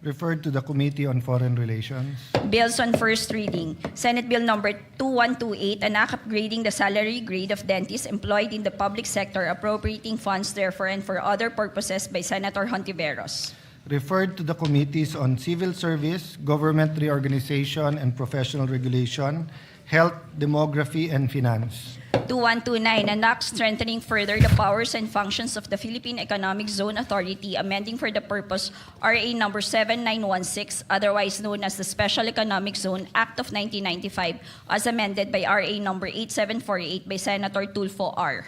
Referred to the Committee on Foreign Relations. Bills on first reading. Senate Bill number 2128, an act upgrading the salary grade of dentists employed in the public sector, appropriating funds therefore and for other purposes by Senator Hontiveros. Referred to the Committees on Civil Service, Government Reorganization and Professional Regulation, Health, Demography, and Finance. 2129, an act strengthening further the powers and functions of the Philippine Economic Zone Authority, amending for the purpose RA number 7916, otherwise known as the Special Economic Zone Act of 1995, as amended by RA number 8748 by Senator Tulfo R.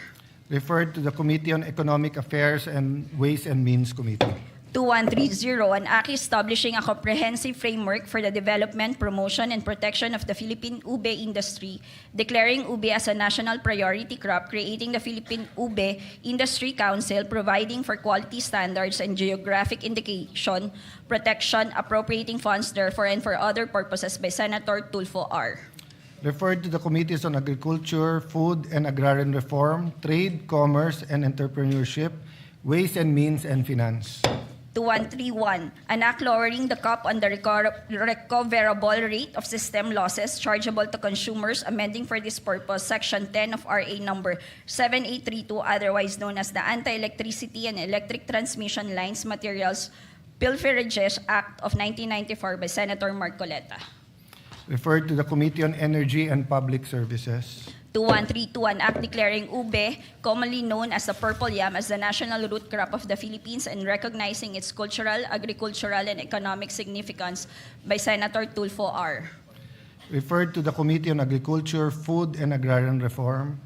Referred to the Committee on Economic Affairs and Ways and Means Committee. 2130, an act establishing a comprehensive framework for the development, promotion, and protection of the Philippine ube industry, declaring ube as a national priority crop, creating the Philippine Ube Industry Council, providing for quality standards and geographic indication protection, appropriating funds therefore and for other purposes by Senator Tulfo R. Referred to the Committees on Agriculture, Food and Agrarian Reform, Trade, Commerce and Entrepreneurship, Ways and Means, and Finance. 2131, an act lowering the cap on the recoverable rate of system losses chargeable to consumers, amending for this purpose Section 10 of RA number 7832, otherwise known as the Anti-Electricity and Electric Transmission Lines Materials Pilferages Act of 1994 by Senator Marcoleta. Referred to the Committee on Energy and Public Services. 2132, an act declaring ube, commonly known as the purple yam, as the national root crop of the Philippines and recognizing its cultural, agricultural, and economic significance by Senator Tulfo R. Referred to the Committee on Agriculture, Food and Agrarian Reform.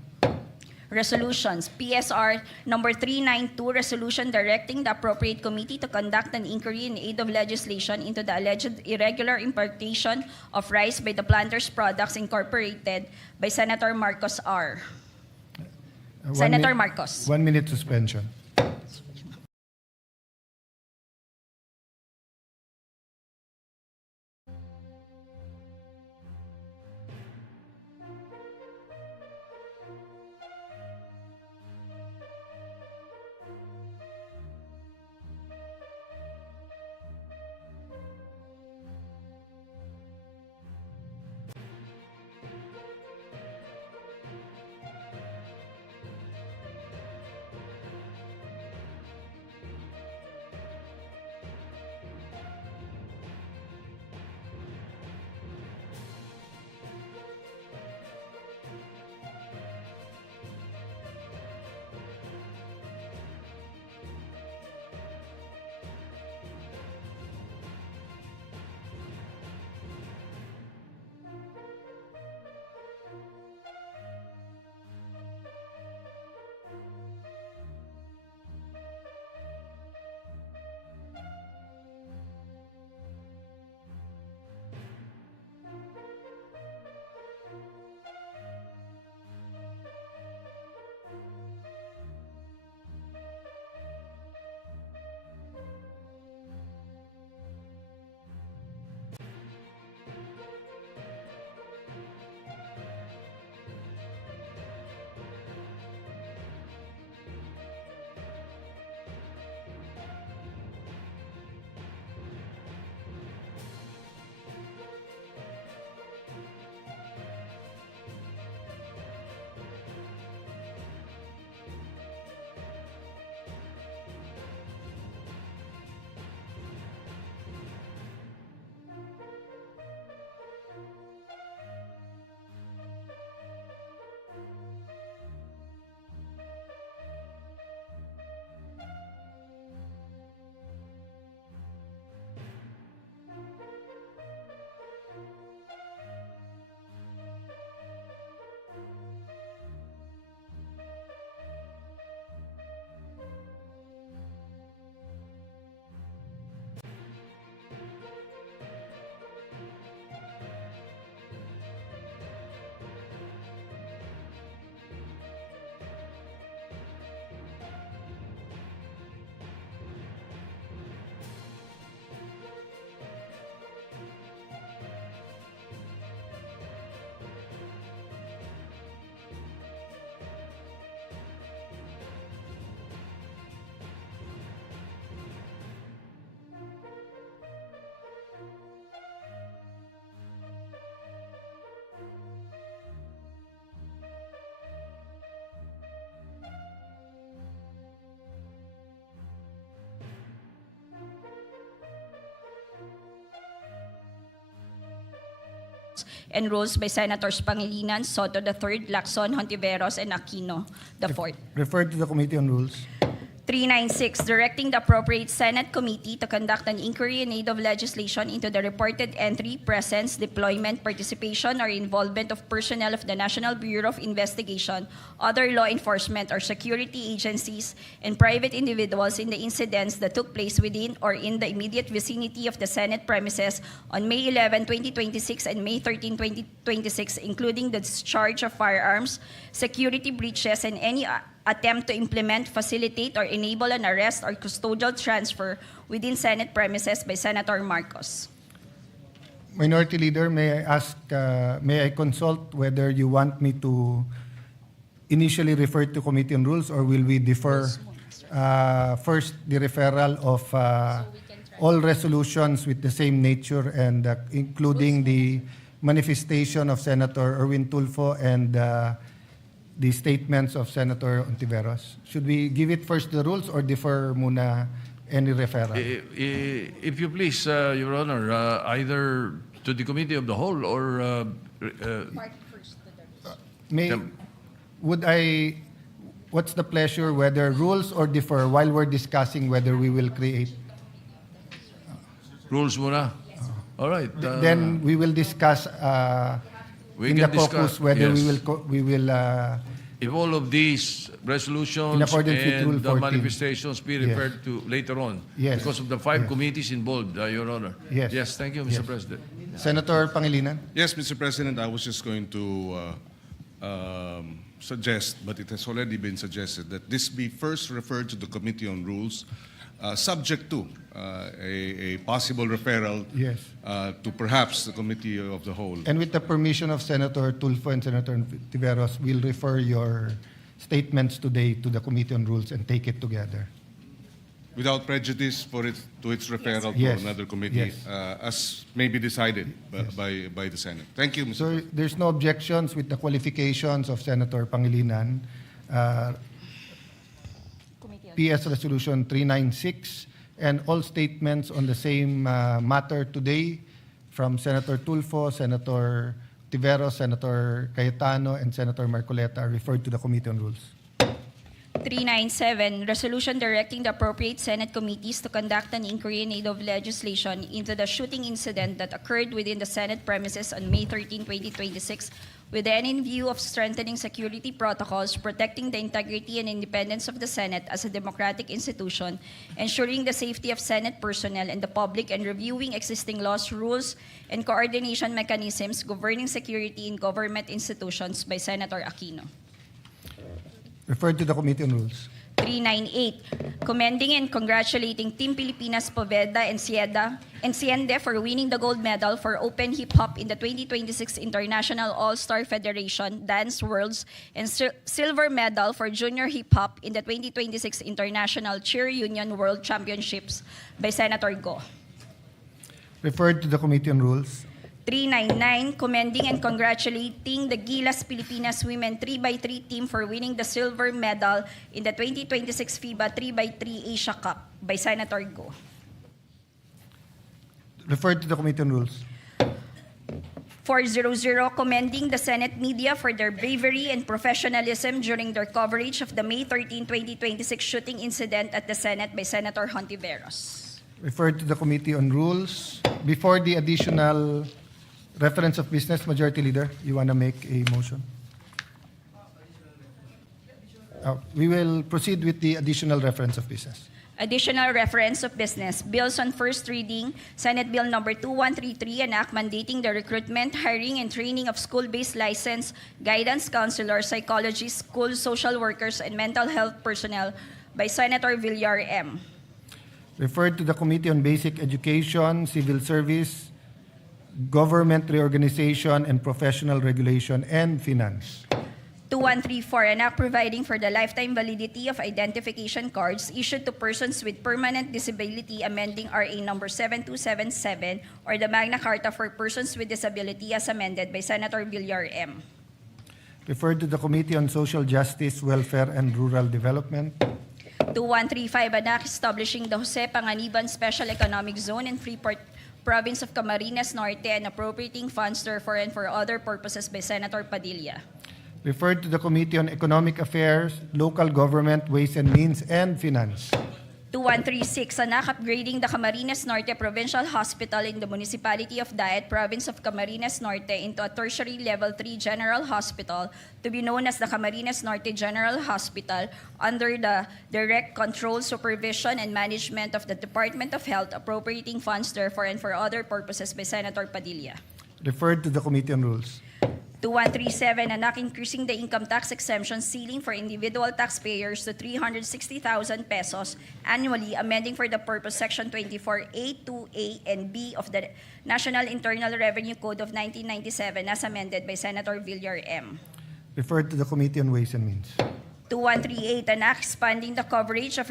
Resolutions, PSR number 392, resolution directing the appropriate committee to conduct an inquiry in aid of legislation into the alleged irregular importation of rice by the Planters Products Incorporated by Senator Marcos R. Senator Marcos. 1 minute suspension. and rules by Senators Pangilinan, Soto III, Lacson, Hontiveros, and Aquino IV. Referred to the Committee on Rules. 396, directing the appropriate Senate committee to conduct an inquiry in aid of legislation into the reported entry, presence, deployment, participation, or involvement of personnel of the National Bureau of Investigation, other law enforcement or security agencies, and private individuals in the incidents that took place within or in the immediate vicinity of the Senate premises on May 11, 2026 and May 13, 2026, including the discharge of firearms, security breaches, and any attempt to implement, facilitate, or enable an arrest or custodial transfer within Senate premises by Senator Marcos. Minority Leader, may I ask, may I consult whether you want me to initially refer to Committee on Rules, or will we defer first the referral of all resolutions with the same nature and including the manifestation of Senator Erwin Tulfo and the statements of Senator Ontiveros? Should we give it first the rules or defer muna any referral? If you please, Your Honor, either to the Committee of the Whole or What's the pleasure, whether rules or defer, while we're discussing whether we will create? rules muna. All right. Then we will discuss We in the can discuss, caucus whether yes. we will If all of these resolutions In accordance with Rule and the 14. manifestations be Yes. referred to later on Yes. because of the 5 Yes. committees involved, Your Honor. Yes. Yes, thank you, Mr. Yes. President. Senator Pangilinan? Yes, Mr. President, I was just going to suggest, but it has already been suggested, that this be first referred to the Committee on Rules, subject to a possible referral Yes. to perhaps the Committee of the Whole. And with the permission of Senator Tulfo and Senator Tiveros, we'll refer your statements today to the Committee on Rules and take it together. Without prejudice to its referral Yes. to another committee, Yes. As may be decided by the Senate. Thank you, Mr. So there's no objections with the qualifications of Senator Pangilinan. PS Resolution 396 and all statements on the same matter today from Senator Tulfo, Senator Tiveros, Senator Cayetano, and Senator Marcoleta are referred to the Committee on Rules. 397, resolution directing the appropriate Senate committees to conduct an inquiry in aid of legislation into the shooting incident that occurred within the Senate premises on May 13, 2026, with the end in view of strengthening security protocols, protecting the integrity and independence of the Senate as a democratic institution, ensuring the safety of Senate personnel and the public, and reviewing existing laws, rules, and coordination mechanisms governing security in government institutions by Senator Aquino. Referred to the Committee on Rules. 398, commending and congratulating Team Pilipinas Poveda and Siende for winning the gold medal for Open Hip Hop in the 2026 International All-Star Federation Dance Worlds and silver medal for Junior Hip Hop in the 2026 International Cheer Union World Championships by Senator Go. Referred to the Committee on Rules. 399, commending and congratulating the Gilas Pilipinas Women 3x3 team for winning the silver medal in the 2026 FIBA 3x3 Asia Cup by Senator Go. Referred to the Committee on Rules. 400, commending the Senate media for their bravery and professionalism during their coverage of the May 13, 2026 shooting incident at the Senate by Senator Hontiveros. Referred to the Committee on Rules. Before the additional reference of business, Majority Leader, you want to make a motion? We will proceed with the additional reference of business. Additional reference of business. Bills on first reading. Senate Bill number 2133, an act mandating the recruitment, hiring, and training of school-based licensed guidance counselors, psychologists, school social workers, and mental health personnel by Senator Villar M. Referred to the Committee on Basic Education, Civil Service, Government Reorganization and Professional Regulation, and Finance. 2134, an act providing for the lifetime validity of identification cards issued to persons with permanent disability, amending RA number 7277, or the Magna Carta for persons with disability as amended by Senator Villar M. Referred to the Committee on Social Justice, Welfare, and Rural Development. 2135, an act establishing the Jose Panganiban Special Economic Zone in Freeport Province of Camarines Norte and appropriating funds therefore and for other purposes by Senator Padilla. Referred to the Committee on Economic Affairs, Local Government, Ways and Means, and Finance. 2136, anak upgrading the Camarines Norte Provincial Hospital in the Municipality of Daet, Province of Camarines Norte into a tertiary level 3 general hospital to be known as the Camarines Norte General Hospital under the direct control, supervision, and management of the Department of Health, appropriating funds therefore and for other purposes by Senator Padilla. Referred to the Committee on Rules. 2137, anak increasing the income tax exemption ceiling for individual taxpayers to 360,000 pesos annually, amending for the purpose Section 24A, 2A, and B of the National Internal Revenue Code of 1997 as amended by Senator Villar M. Referred to the Committee on Ways and Means. 2138, anak expanding the coverage of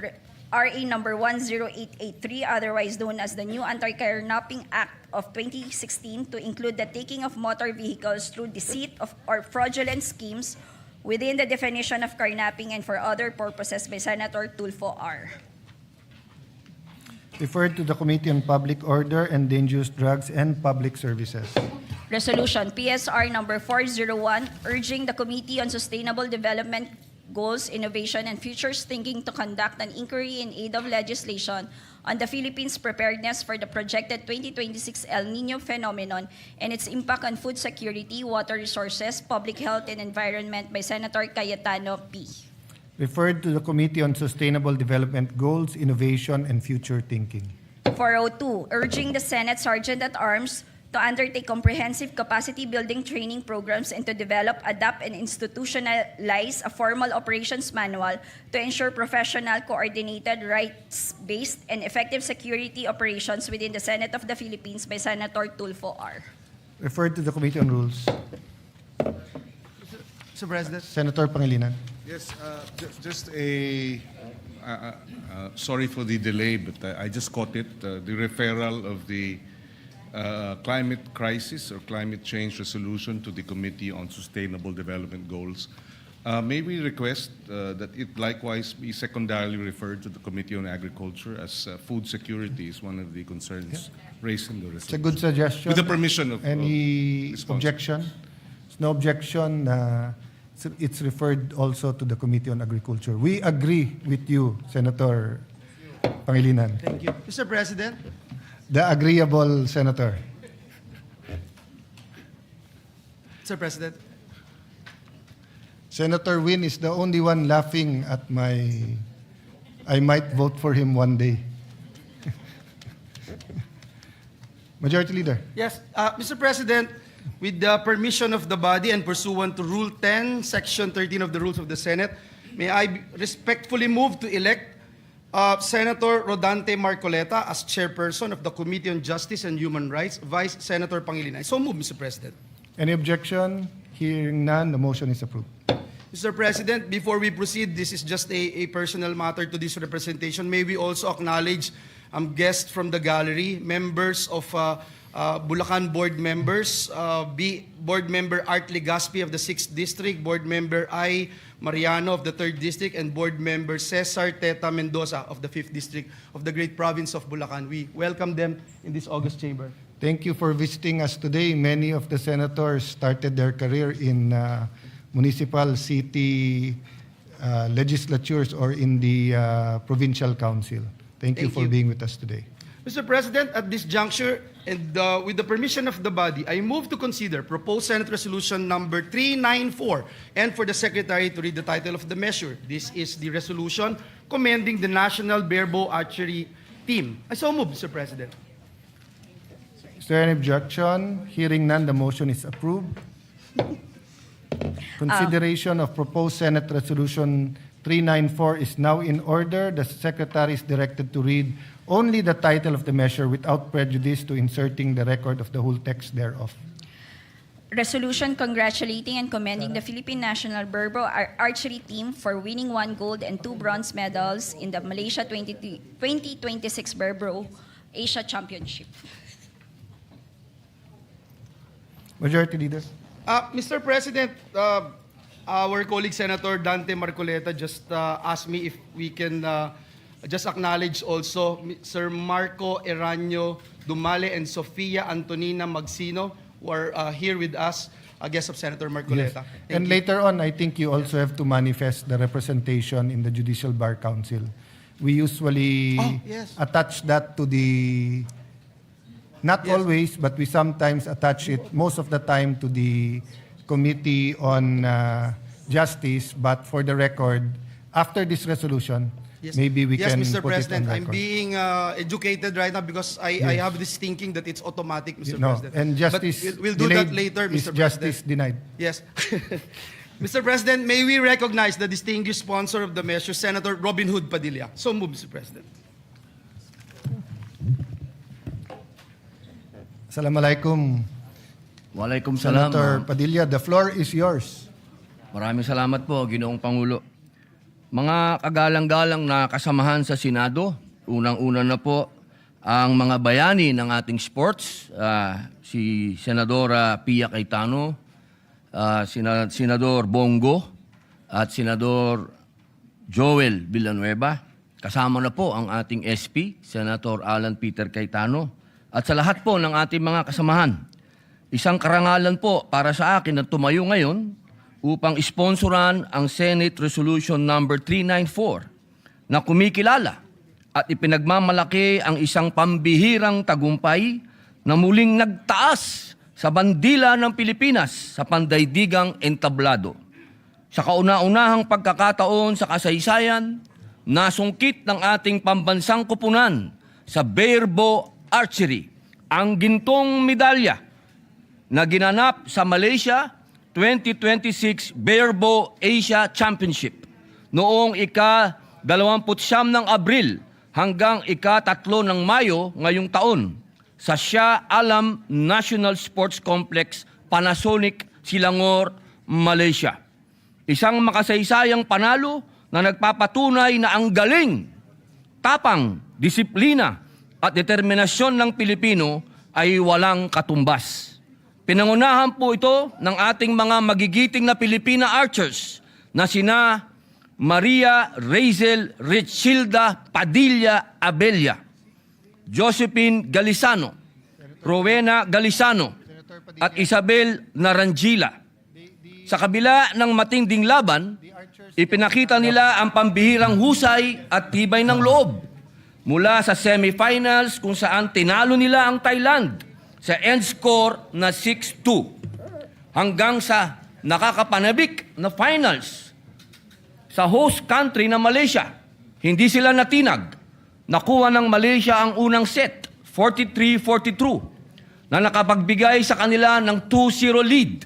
RA number 10883, otherwise known as the new Anti-Kidnapping Act of 2016, to include the taking of motor vehicles through deceit or fraudulent schemes within the definition of kidnapping and for other purposes by Senator Tulfo R. Referred to the Committee on Public Order and Dangerous Drugs and Public Services. Resolution PSR number 401, urging the Committee on Sustainable Development Goals, Innovation, and Futures Thinking to conduct an inquiry in aid of legislation on the Philippines' preparedness for the projected 2026 El Nino phenomenon and its impact on food security, water resources, public health, and environment by Senator Cayetano P. Referred to the Committee on Sustainable Development Goals, Innovation, and Future Thinking. 402, urging the Senate Sergeant-at-Arms to undertake comprehensive capacity-building training programs and to develop, adapt, and institutionalize a formal operations manual to ensure professional, coordinated, rights-based, and effective security operations within the Senate of the Philippines by Senator Tulfo R. Referred to the Committee on Rules. Mr. President. Senator Pangilinan. Yes, just a, sorry for the delay, but I just caught it, the referral of the climate crisis or climate change resolution to the Committee on Sustainable Development Goals. May we request that it likewise be secondarily referred to the Committee on Agriculture, as food security is one of the concerns raised in the resolution. It's a good suggestion. With the permission of Any responsible. objection? There's no objection. It's referred also to the Committee on Agriculture. We agree with you, Senator Pangilinan. Thank you. Mr. President. The agreeable senator. Mr. President. Senator Win is the only one laughing at I might vote for him one day. Majority Leader. Yes, Mr. President, with the permission of the body and pursuant to Rule 10, Section 13 of the Rules of the Senate, may I respectfully move to elect Senator Rodante Marcoleta as chairperson of the Committee on Justice and Human Rights, Vice Senator Pangilinan. So move, Mr. President. Any objection? Hearing none, the motion is approved. Mr. President, before we proceed, this is just a personal matter to this representation. May we also acknowledge guests from the gallery, members of Bulacan board members, Board Member Art Legaspi of the 6th District, Board Member I. Mariano of the 3rd District, and Board Member Cesar Teta Mendoza of the 5th District of the great province of Bulacan. We welcome them in this August chamber. Thank you for visiting us today. Many of the senators started their career in municipal, city legislatures or in the provincial council. Thank you Thank for you. being with us today. Mr. President, at this juncture, and with the permission of the body, I move to consider proposed Senate Resolution number 394 and for the Secretary to read the title of the measure. This is the resolution commending the National Barebow Archery Team. I so move, Mr. President. Is there any objection? Hearing none, the motion is approved. Consideration of proposed Senate Resolution 394 is now in order. The Secretary is directed to read only the title of the measure without prejudice to inserting the record of the whole text thereof. Resolution congratulating and commending the Philippine National Barebow Archery Team for winning 1 gold and 2 bronze medals in the Malaysia 2026 Barebow Asia Championship. Majority Leader. Mr. President, our colleague Senator Dante Marcoleta just asked me if we can just acknowledge also Sir Marco Eranio Dumale and Sofia Antonina Magsino, who are here with us. guest of Senator Marcoleta. Thank And you. later on, I think you also have to manifest the representation in the Judicial Bar Council. We usually Oh, yes. attach that to the, not Yes. always, but we sometimes attach it most of the time to the Committee on Justice. But for the record, after this resolution, maybe we yes, can Mr. put President, it on I'm record. being educated right now because I have this thinking that it's automatic, Mr. No, President. and justice But we'll do that delayed later, is Mr. justice President. denied. Yes. Mr. President, may we recognize the distinguished sponsor of the measure, Senator Robin Hood Padilla. So move, Mr. President. Assalamualaikum. Waalaikumsalam. Senator Padilla, the floor is yours. Maraming salamat po, Ginoong Pangulo. Mga kagalang-galang na kasamahan sa Senado, unang-una na po ang mga bayani ng ating sports, si Senadora Pia Cayetano, Senador Bongo, at Senador Joel Villanueva. Kasama na po ang ating SP, Senator Alan Peter Cayetano, at sa lahat po ng ating mga kasamahan. Isang karangalan po para sa akin na tumayo ngayon upang sponsoran ang Senate Resolution number 394 na kumikilala at ipinagmamalaki ang isang pambihirang tagumpay na muling nagtaas sa bandila ng Pilipinas sa pandaigdigang entablado. Sa kauna-unahang pagkakataon sa kasaysayan, nasungkit ng ating pambansang kupunan sa barebow archery ang gintong medalya na ginanap sa Malaysia 2026 Barebow Asia Championship noong ika-29 ng Abril hanggang ika-3 ng Mayo ngayong taon sa Shah Alam National Sports Complex, Panasonic, Selangor, Malaysia. Isang makasaysayang panalo na nagpapatunay na ang galing, tapang, disiplina at determinasyon ng Pilipino ay walang katumbas. Pinangunahan po ito ng ating mga magigiting na Pilipina archers na sina Maria Razel Richilda Padilla Abella, Josephine Galisano, Rowena Galisano, at Isabel Narangila. Sa kabila ng matinding laban, ipinakita nila ang pambihirang husay at tibay ng loob. Mula sa semifinals kung saan tinalo nila ang Thailand sa end score na 6-2 hanggang sa nakakapanabik na finals sa host country na Malaysia. Hindi sila natinag. Nakuha ng Malaysia ang unang set, 43-42, na nakapagbigay sa kanila ng 2-0 lead.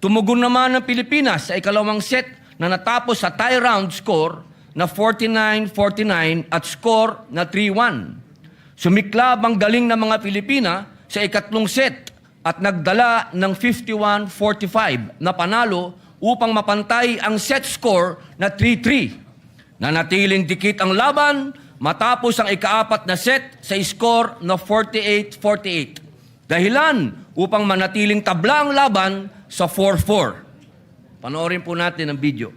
Tumugon naman ng Pilipinas sa ikalawang set na natapos sa tie round score na 49-49 at score na 3-1. Sumiklab ang galing ng mga Pilipina sa ikatlong set at nagdala ng 51-45 na panalo upang mapantay ang set score na 3-3. Nanatiling dikit ang laban matapos ang ikaapat na set sa score na 48-48. Dahilan upang manatiling tabla ang laban sa 4-4. Panoorin po natin ang video.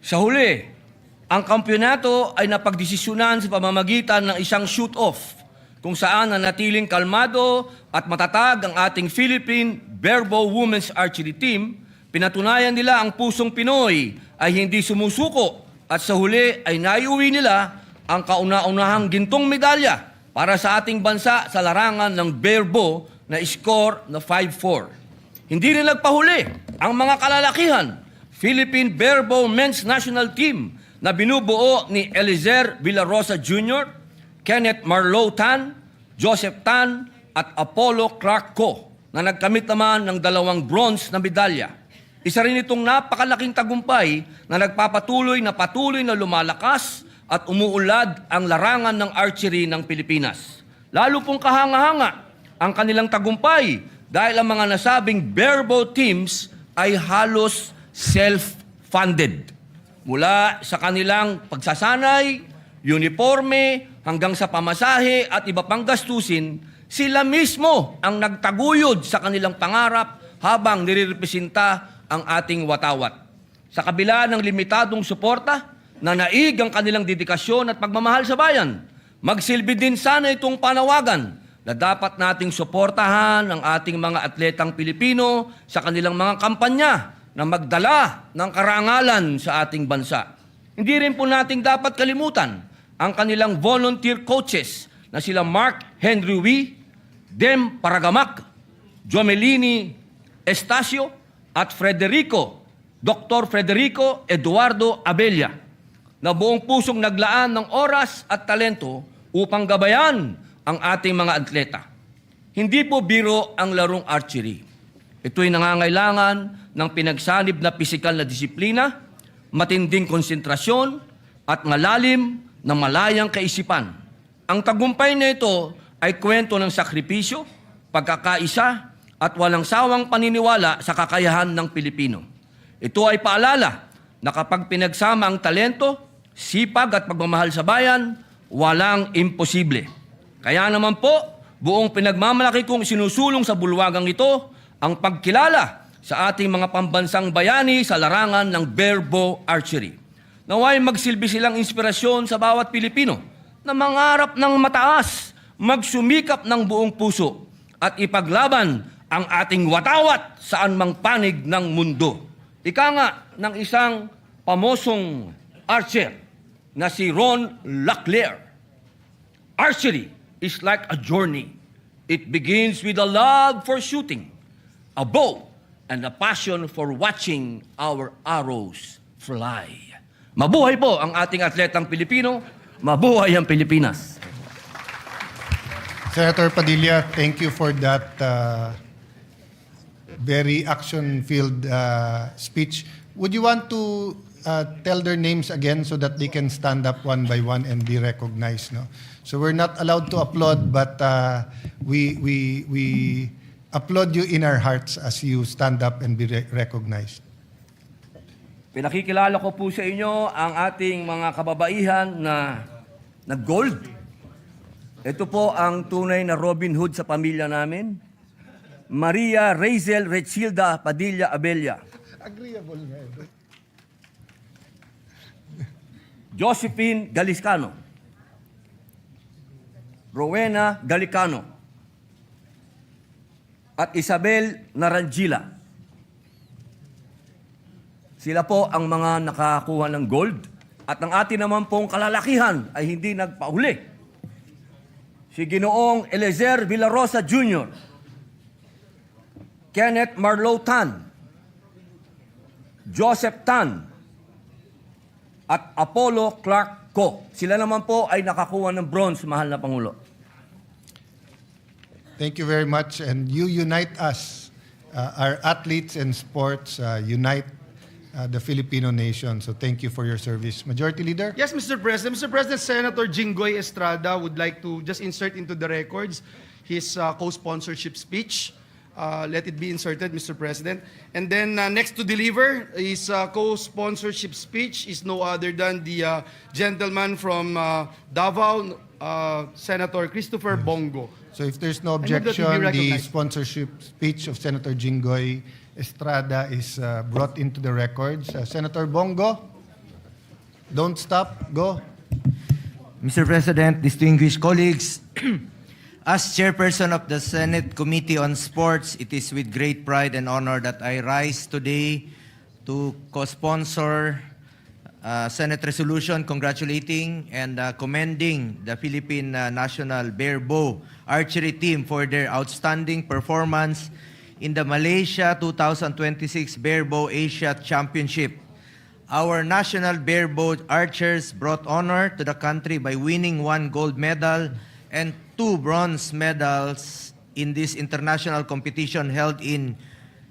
Sa huli, ang kampyonato ay napagdesisyonan sa pamamagitan ng isang shoot-off kung saan nanatiling kalmado at matatag ang ating Philippine Barebow Women's Archery Team. Pinatunayan nila ang pusong Pinoy ay hindi sumusuko at sa huli ay naiuwi nila ang kauna-unahang gintong medalya para sa ating bansa sa larangan ng barebow na score na 5-4. Hindi rin nagpahuli ang mga kalalakihan. Philippine Barebow Men's National Team na binubuo ni Eliezer Villarosa Jr., Kenneth Marlowe Tan, Joseph Tan, at Apollo Clark Co. na nagkamit naman ng 2 bronze na medalya. Isa rin itong napakalaking tagumpay na patuloy na lumalakas at umuulad ang larangan ng archery ng Pilipinas. Lalo pong kahanga-hanga ang kanilang tagumpay dahil ang mga nasabing barebow teams ay halos self-funded. Mula sa kanilang pagsasanay, uniforme, hanggang sa pamasahe at iba pang gastusin, sila mismo ang nagtaguyod sa kanilang pangarap habang nirepresenta ang ating watawat. Sa kabila ng limitadong suporta, nanaig ang kanilang dedikasyon at pagmamahal sa bayan. Magsilbi din sana itong panawagan na dapat nating suportahan ang ating mga atletang Pilipino sa kanilang mga kampanya na magdala ng karangalan sa ating bansa. Hindi rin po nating dapat kalimutan ang kanilang volunteer coaches na sila Mark Henry Wee, Dem Paragamak, Jomelini Estacio, at Dr. Federico Eduardo Abella, na buong pusong naglaan ng oras at talento upang gabayan ang ating mga atleta. Hindi po biro ang larong archery. Ito'y nangangailangan ng pinagsanib na pisikal na disiplina, matinding konsentrasyon, at malalim na malayang kaisipan. Ang tagumpay na ito ay kwento ng sakripisyo, pagkakaisa, at walang sawang paniniwala sa kakayahan ng Pilipino. Ito ay paalala na kapag pinagsama ang talento, sipag at pagmamahal sa bayan, walang imposible. Kaya naman po, buong pinagmamalaki kong sinusulong sa bulwagang ito ang pagkilala sa ating mga pambansang bayani sa larangan ng barebow archery. Naway magsilbi silang inspirasyon sa bawat Pilipino na mangarap ng mataas, magsumikap ng buong puso at ipaglaban ang ating watawat saan mang panig ng mundo. Ika nga ng isang pamosong archer na si Ron Laclaire, archery is like a journey. It begins with a love for shooting, a bow, and a passion for watching our arrows fly. Mabuhay po ang ating atletang Pilipino, mabuhay ang Pilipinas. Senator Padilla, thank you for that very action-filled speech. Would you want to tell their names again so that they can stand up one by one and be recognized? No? So we're not allowed to applaud, but we applaud you in our hearts as you stand up and be recognized. Pinakikilala ko po sa inyo ang ating mga kababaihan na gold. Ito po ang tunay na Robin Hood sa pamilya namin. Maria Razel Rechilda Padilla Abella. Agreeable nga. Josephine Galiscano. Rowena Galicano. At Isabel Narangila. Sila po ang mga nakakuha ng gold. At ang atin naman pong kalalakihan ay hindi nagpauli. Si Ginoong Eliezer Villarosa Jr., Kenneth Marlowe Tan, Joseph Tan, at Apollo Clark Co. Sila naman po ay nakakuha ng bronze, mahal na Pangulo. Thank you very much. And you unite us. Our athletes and sports unite the Filipino nation. So thank you for your service. Majority Leader? Yes, Mr. President. Mr. President, Senator Jinggoy Estrada would like to just insert into the records his co-sponsorship speech. Let it be inserted, Mr. President. And then next to deliver his co-sponsorship speech is no other than the gentleman from Davao, Senator Christopher Bongo. So if there's no I move that he be objection, the recognized. sponsorship speech of Senator Jinggoy Estrada is brought into the records. Senator Bongo, don't stop, go. Mr. President, distinguished colleagues, as chairperson of the Senate Committee on Sports, it is with great pride and honor that I rise today to co-sponsor Senate resolution congratulating and commending the Philippine National Barebow Archery Team for their outstanding performance in the Malaysia 2026 Barebow Asia Championship. Our national barebow archers brought honor to the country by winning 1 gold medal and 2 bronze medals in this international competition held in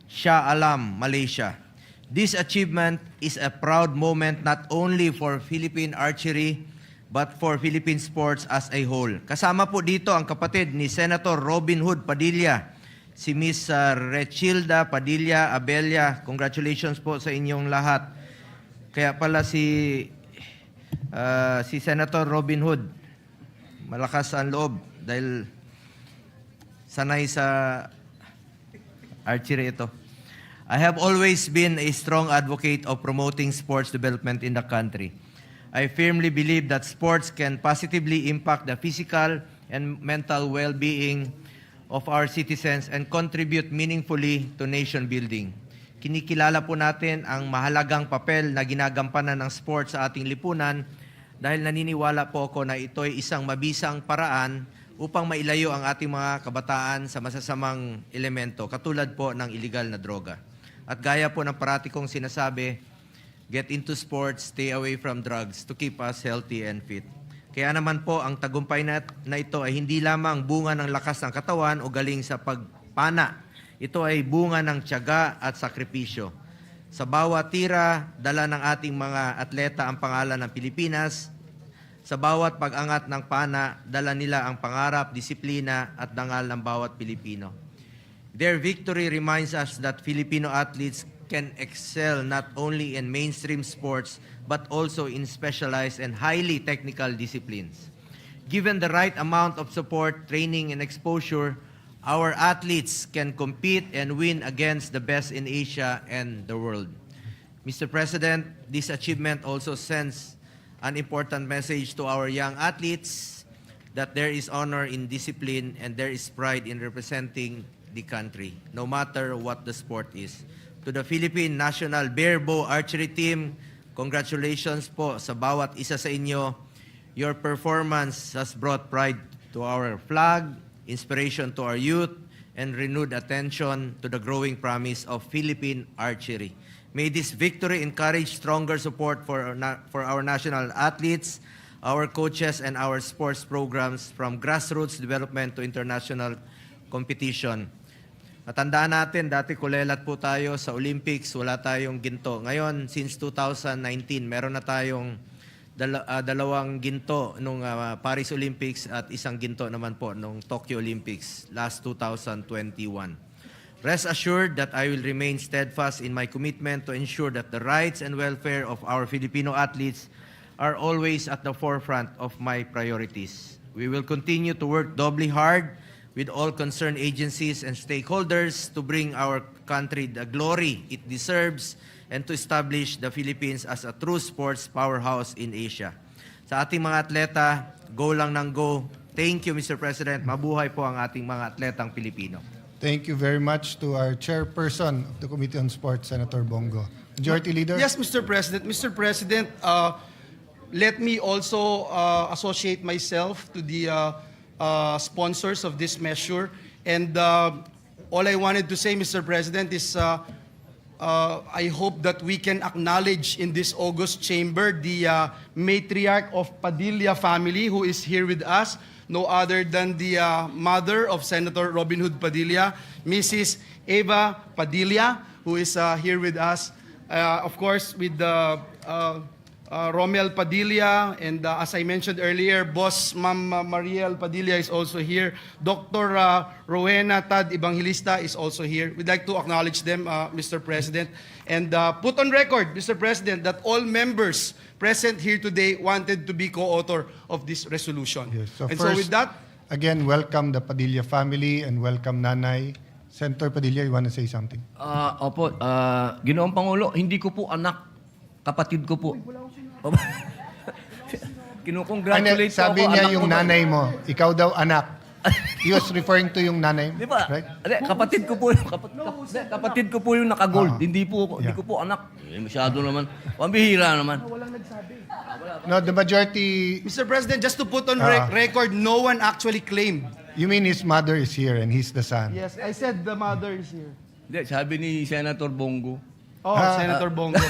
Shah Alam, Malaysia. This achievement is a proud moment not only for Philippine archery but for Philippine sports as a whole. Kasama po dito ang kapatid ni Senator Robin Hood Padilla, si Miss Rechilda Padilla Abella. Congratulations po sa inyong lahat. Kaya pala si Senator Robin Hood, malakas ang loob dahil sanay sa archery ito. I have always been a strong advocate of promoting sports development in the country. I firmly believe that sports can positively impact the physical and mental well-being of our citizens and contribute meaningfully to nation building. Kinikilala po natin ang mahalagang papel na ginagampanan ng sports sa ating lipunan dahil naniniwala po ako na ito ay isang mabisang paraan upang mailayo ang ating mga kabataan sa masasamang elemento katulad po ng illegal na droga. At gaya po ng parati kong sinasabi, get into sports, stay away from drugs to keep us healthy and fit. Kaya naman po ang tagumpay na ito ay hindi lamang bunga ng lakas ng katawan o galing sa pagpana. Ito ay bunga ng tiyaga at sakripisyo. Sa bawat tira, dala ng ating mga atleta ang pangalan ng Pilipinas. Sa bawat pag-angat ng pana, dala nila ang pangarap, disiplina at dangal ng bawat Pilipino. Their victory reminds us that Filipino athletes can excel not only in mainstream sports but also in specialized and highly technical disciplines. Given the right amount of support, training, and exposure, our athletes can compete and win against the best in Asia and the world. Mr. President, this achievement also sends an important message to our young athletes that there is honor in discipline and there is pride in representing the country, no matter what the sport is. To the Philippine National Barebow Archery Team, congratulations po sa bawat isa sa inyo. Your performance has brought pride to our flag, inspiration to our youth, and renewed attention to the growing promise of Philippine archery. May this victory encourage stronger support for our national athletes, our coaches, and our sports programs from grassroots development to international competition. Matandaan natin, dati kulelat po tayo sa Olympics, wala tayong ginto. Ngayon, since 2019, meron na tayong dalawang ginto nung Paris Olympics at isang ginto naman po nung Tokyo Olympics last 2021. Rest assured that I will remain steadfast in my commitment to ensure that the rights and welfare of our Filipino athletes are always at the forefront of my priorities. We will continue to work doubly hard with all concerned agencies and stakeholders to bring our country the glory it deserves and to establish the Philippines as a true sports powerhouse in Asia. Sa ating mga atleta, go lang ng go. Thank you, Mr. President. Mabuhay po ang ating mga atletang Pilipino. Thank you very much to our chairperson of the Committee on Sports, Senator Bongo. Majority Leader? Yes, Mr. President. Mr. President, let me also associate myself to the sponsors of this measure. And all I wanted to say, Mr. President, is I hope that we can acknowledge in this August chamber the matriarch of Padilla family who is here with us, no other than the mother of Senator Robin Hood Padilla, Mrs. Eva Padilla, who is here with us. Of course, with the Romel Padilla, and as I mentioned earlier, Boss Ma'am Mariel Padilla is also here. Dr. Rowena Tad Evangelista is also here. We'd like to acknowledge them, Mr. President, and put on record, Mr. President, that all members present here today wanted to be co-author of this resolution. Yes. So and first, so with that, again, welcome the Padilla family and welcome Nanay. Senator Padilla, you want to say something? Opo, Ginoong Pangulo, hindi ko po anak, kapatid ko po. Kinukongratulate po Sabi ako, niya anak yung ko ba? nanay mo, ikaw daw anak. He was referring to yung nanay mo, Di ba? right? Kapatid ko po yung kapatid ko po yung naka-gold. Hindi ko po anak. Masyado naman. Pambihira naman. No, the majority, Mr. President, just to put on record, no one actually claimed. you mean his mother is here and he's the son. Yes, I said the mother is here. Hindi, sabi ni Senator Bongo. Oh, Senator Bongo.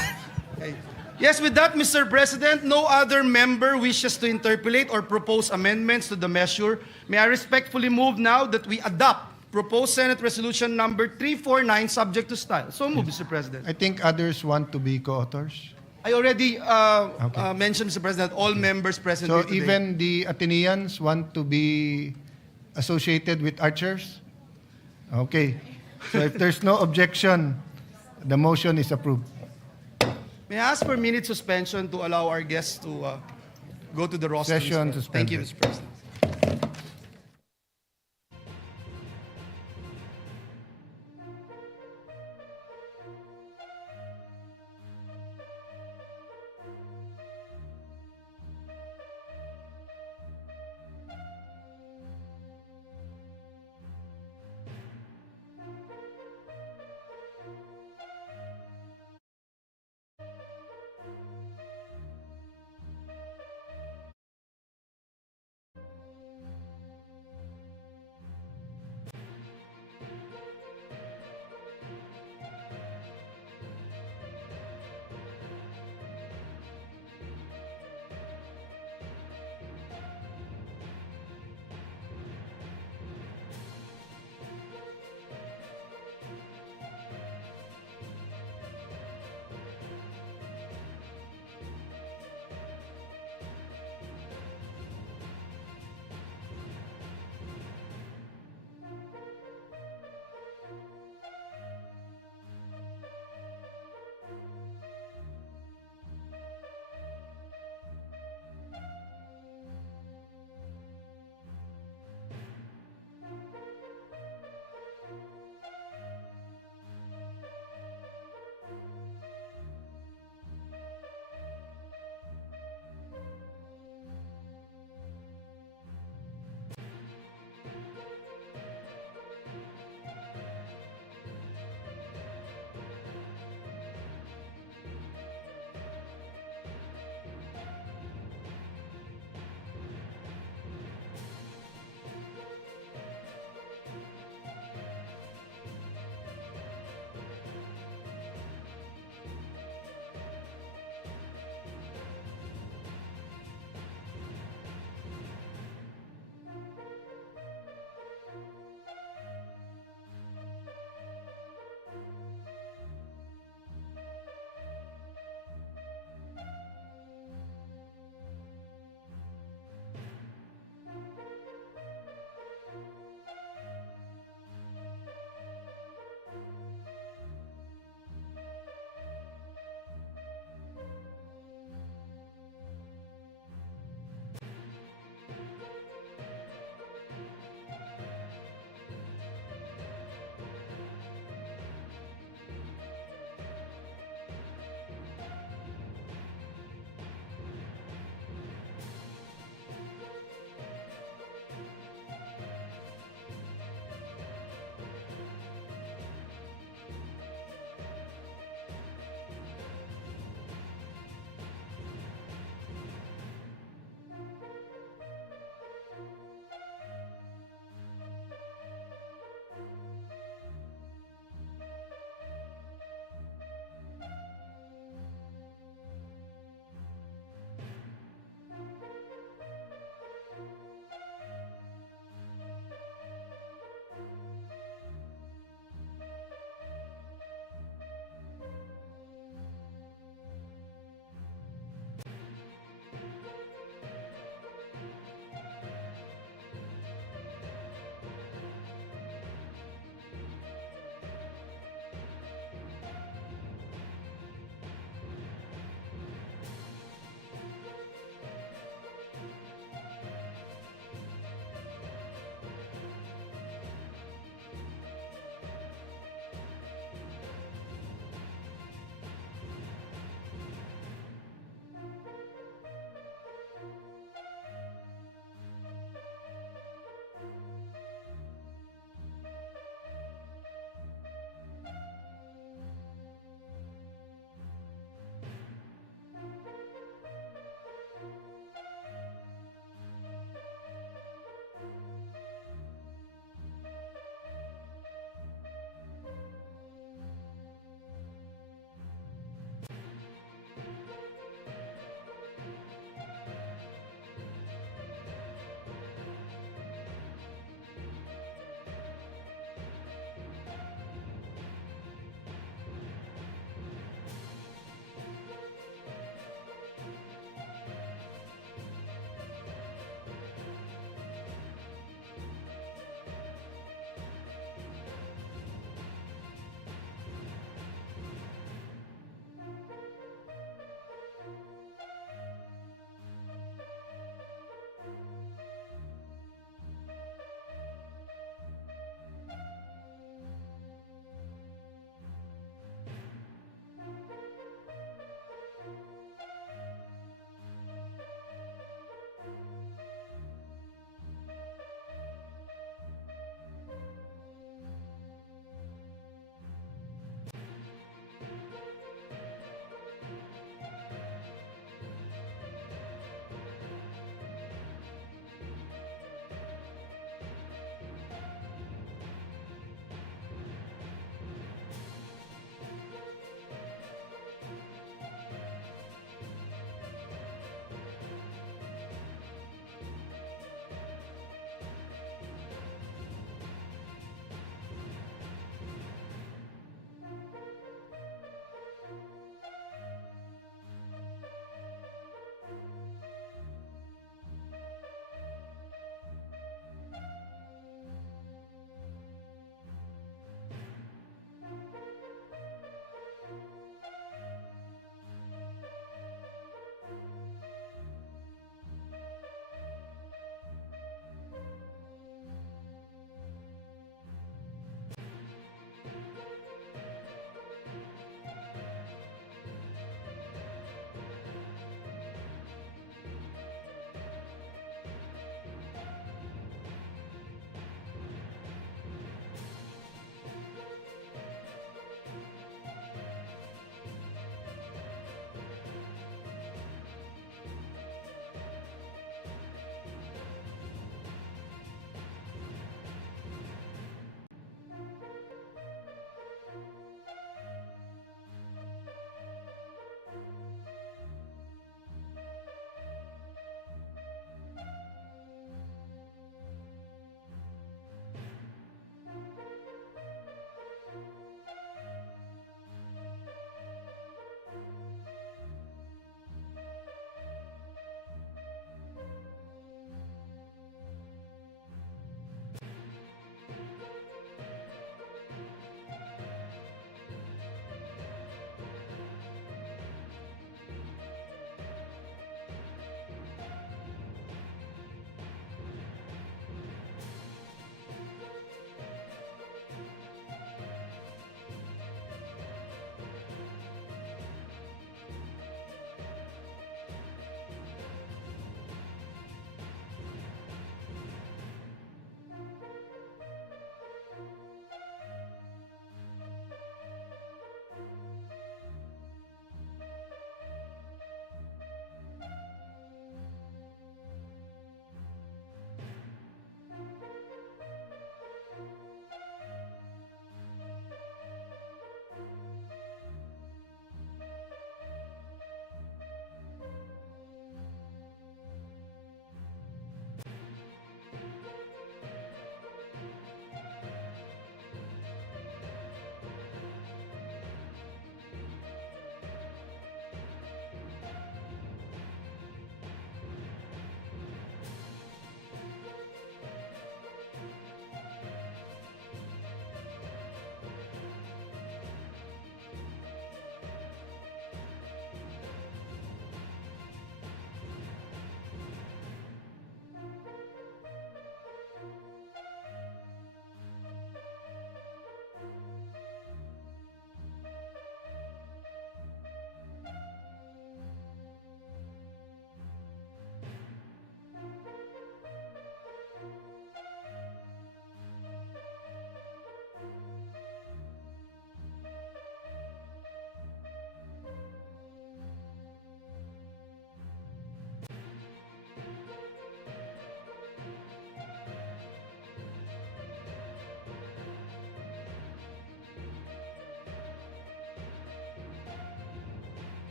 Okay. Yes, with that, Mr. President, no other member wishes to interpolate or propose amendments to the measure. May I respectfully move now that we adopt proposed Senate Resolution number 349, subject to style. So move, Mr. President. I think others want to be co-authors. I already mentioned, Mr. President, all members present So here today. even the Ateneans want to be associated with archers? Okay. So if there's no objection, the motion is approved. May I ask for a minute suspension to allow our guests to go to the roster? Session Thank you, suspended. Mr. President.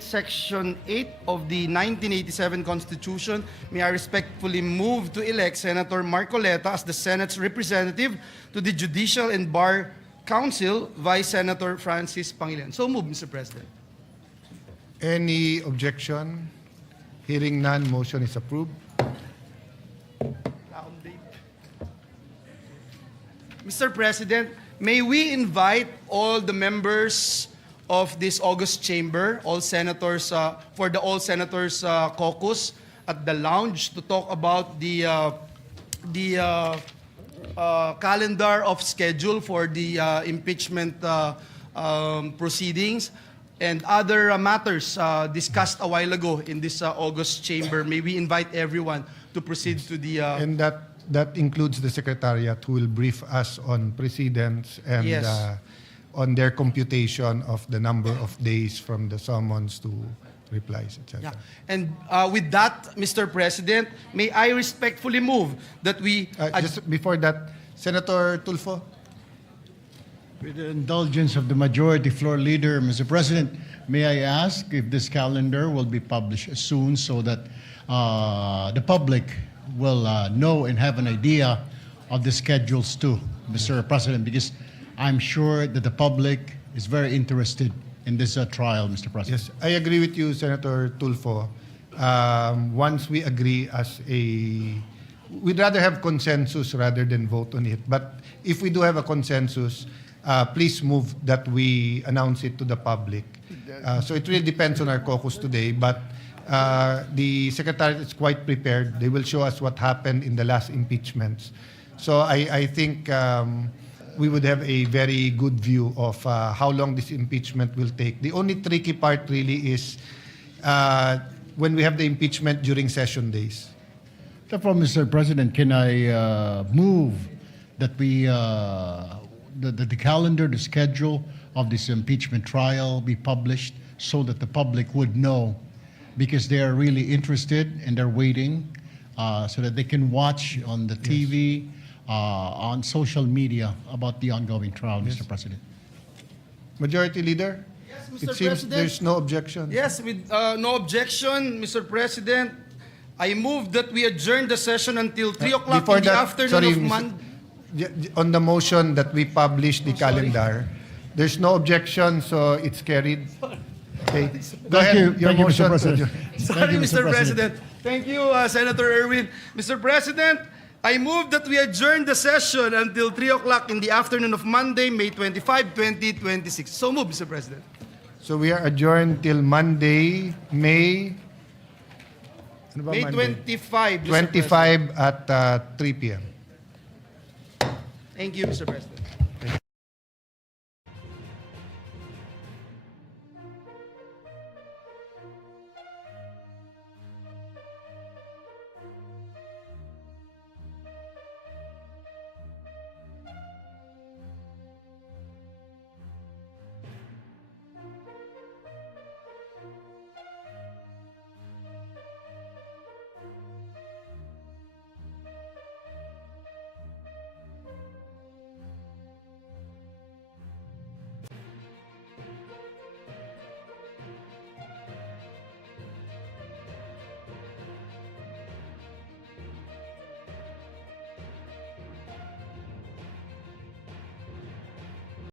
Section 8 of the 1987 Constitution, may I respectfully move to elect Senator Marcoleta as the Senate's representative to the Judicial and Bar Council, Vice Senator Francis Pangilinan. So move, Mr. President. Any objection? Hearing none, motion is approved. Mr. President, may we invite all the members of this August chamber, all senators, for the All Senators Caucus at the lounge to talk about the calendar of schedule for the impeachment proceedings and other matters discussed a while ago in this August chamber. May we invite everyone to proceed to the... And that includes the Secretariat who will brief us on precedents and Yes. On their computation of the number of days from the summons to replies, etc. Yeah. And with that, Mr. President, may I respectfully move that we... Just before that, Senator Tulfo. With the indulgence of the majority floor leader, Mr. President, may I ask if this calendar will be published soon so that the public will know and have an idea of the schedules too, Mr. President, because I'm sure that the public is very interested in this trial, Mr. President. Yes, I agree with you, Senator Tulfo. Once we agree we'd rather have consensus rather than vote on it. But if we do have a consensus, please move that we announce it to the public. So it really depends on our caucus today, but the Secretariat is quite prepared. They will show us what happened in the last impeachments. So I think we would have a very good view of how long this impeachment will take. The only tricky part really is when we have the impeachment during session days. Therefore, Mr. President, can I move that we the calendar, the schedule of this impeachment trial be published so that the public would know, because they are really interested and they're waiting so that they can watch on the TV, on social media about the ongoing trial, Mr. President. Majority Leader? Yes, Mr. It seems President. there's no objection. Yes, with no objection, Mr. President, I move that we adjourn the session until 3 o'clock Before in the that, afternoon sorry, of Mr. Monday. On the motion that we publish the calendar, there's no objection, so it's carried. Okay. Go ahead. you. Your Thank you, Mr. motion. President. Sorry, Thank you, Mr. President. Thank you, Senator Erwin. Mr. President, I move that we adjourn the session until 3 o'clock in the afternoon of Monday, May 25, 2026. So move, Mr. President. So we are adjourned till Monday, May ano ba May Monday? 25, Mr. President. 25 at 3 p.m. Thank you, Mr. President.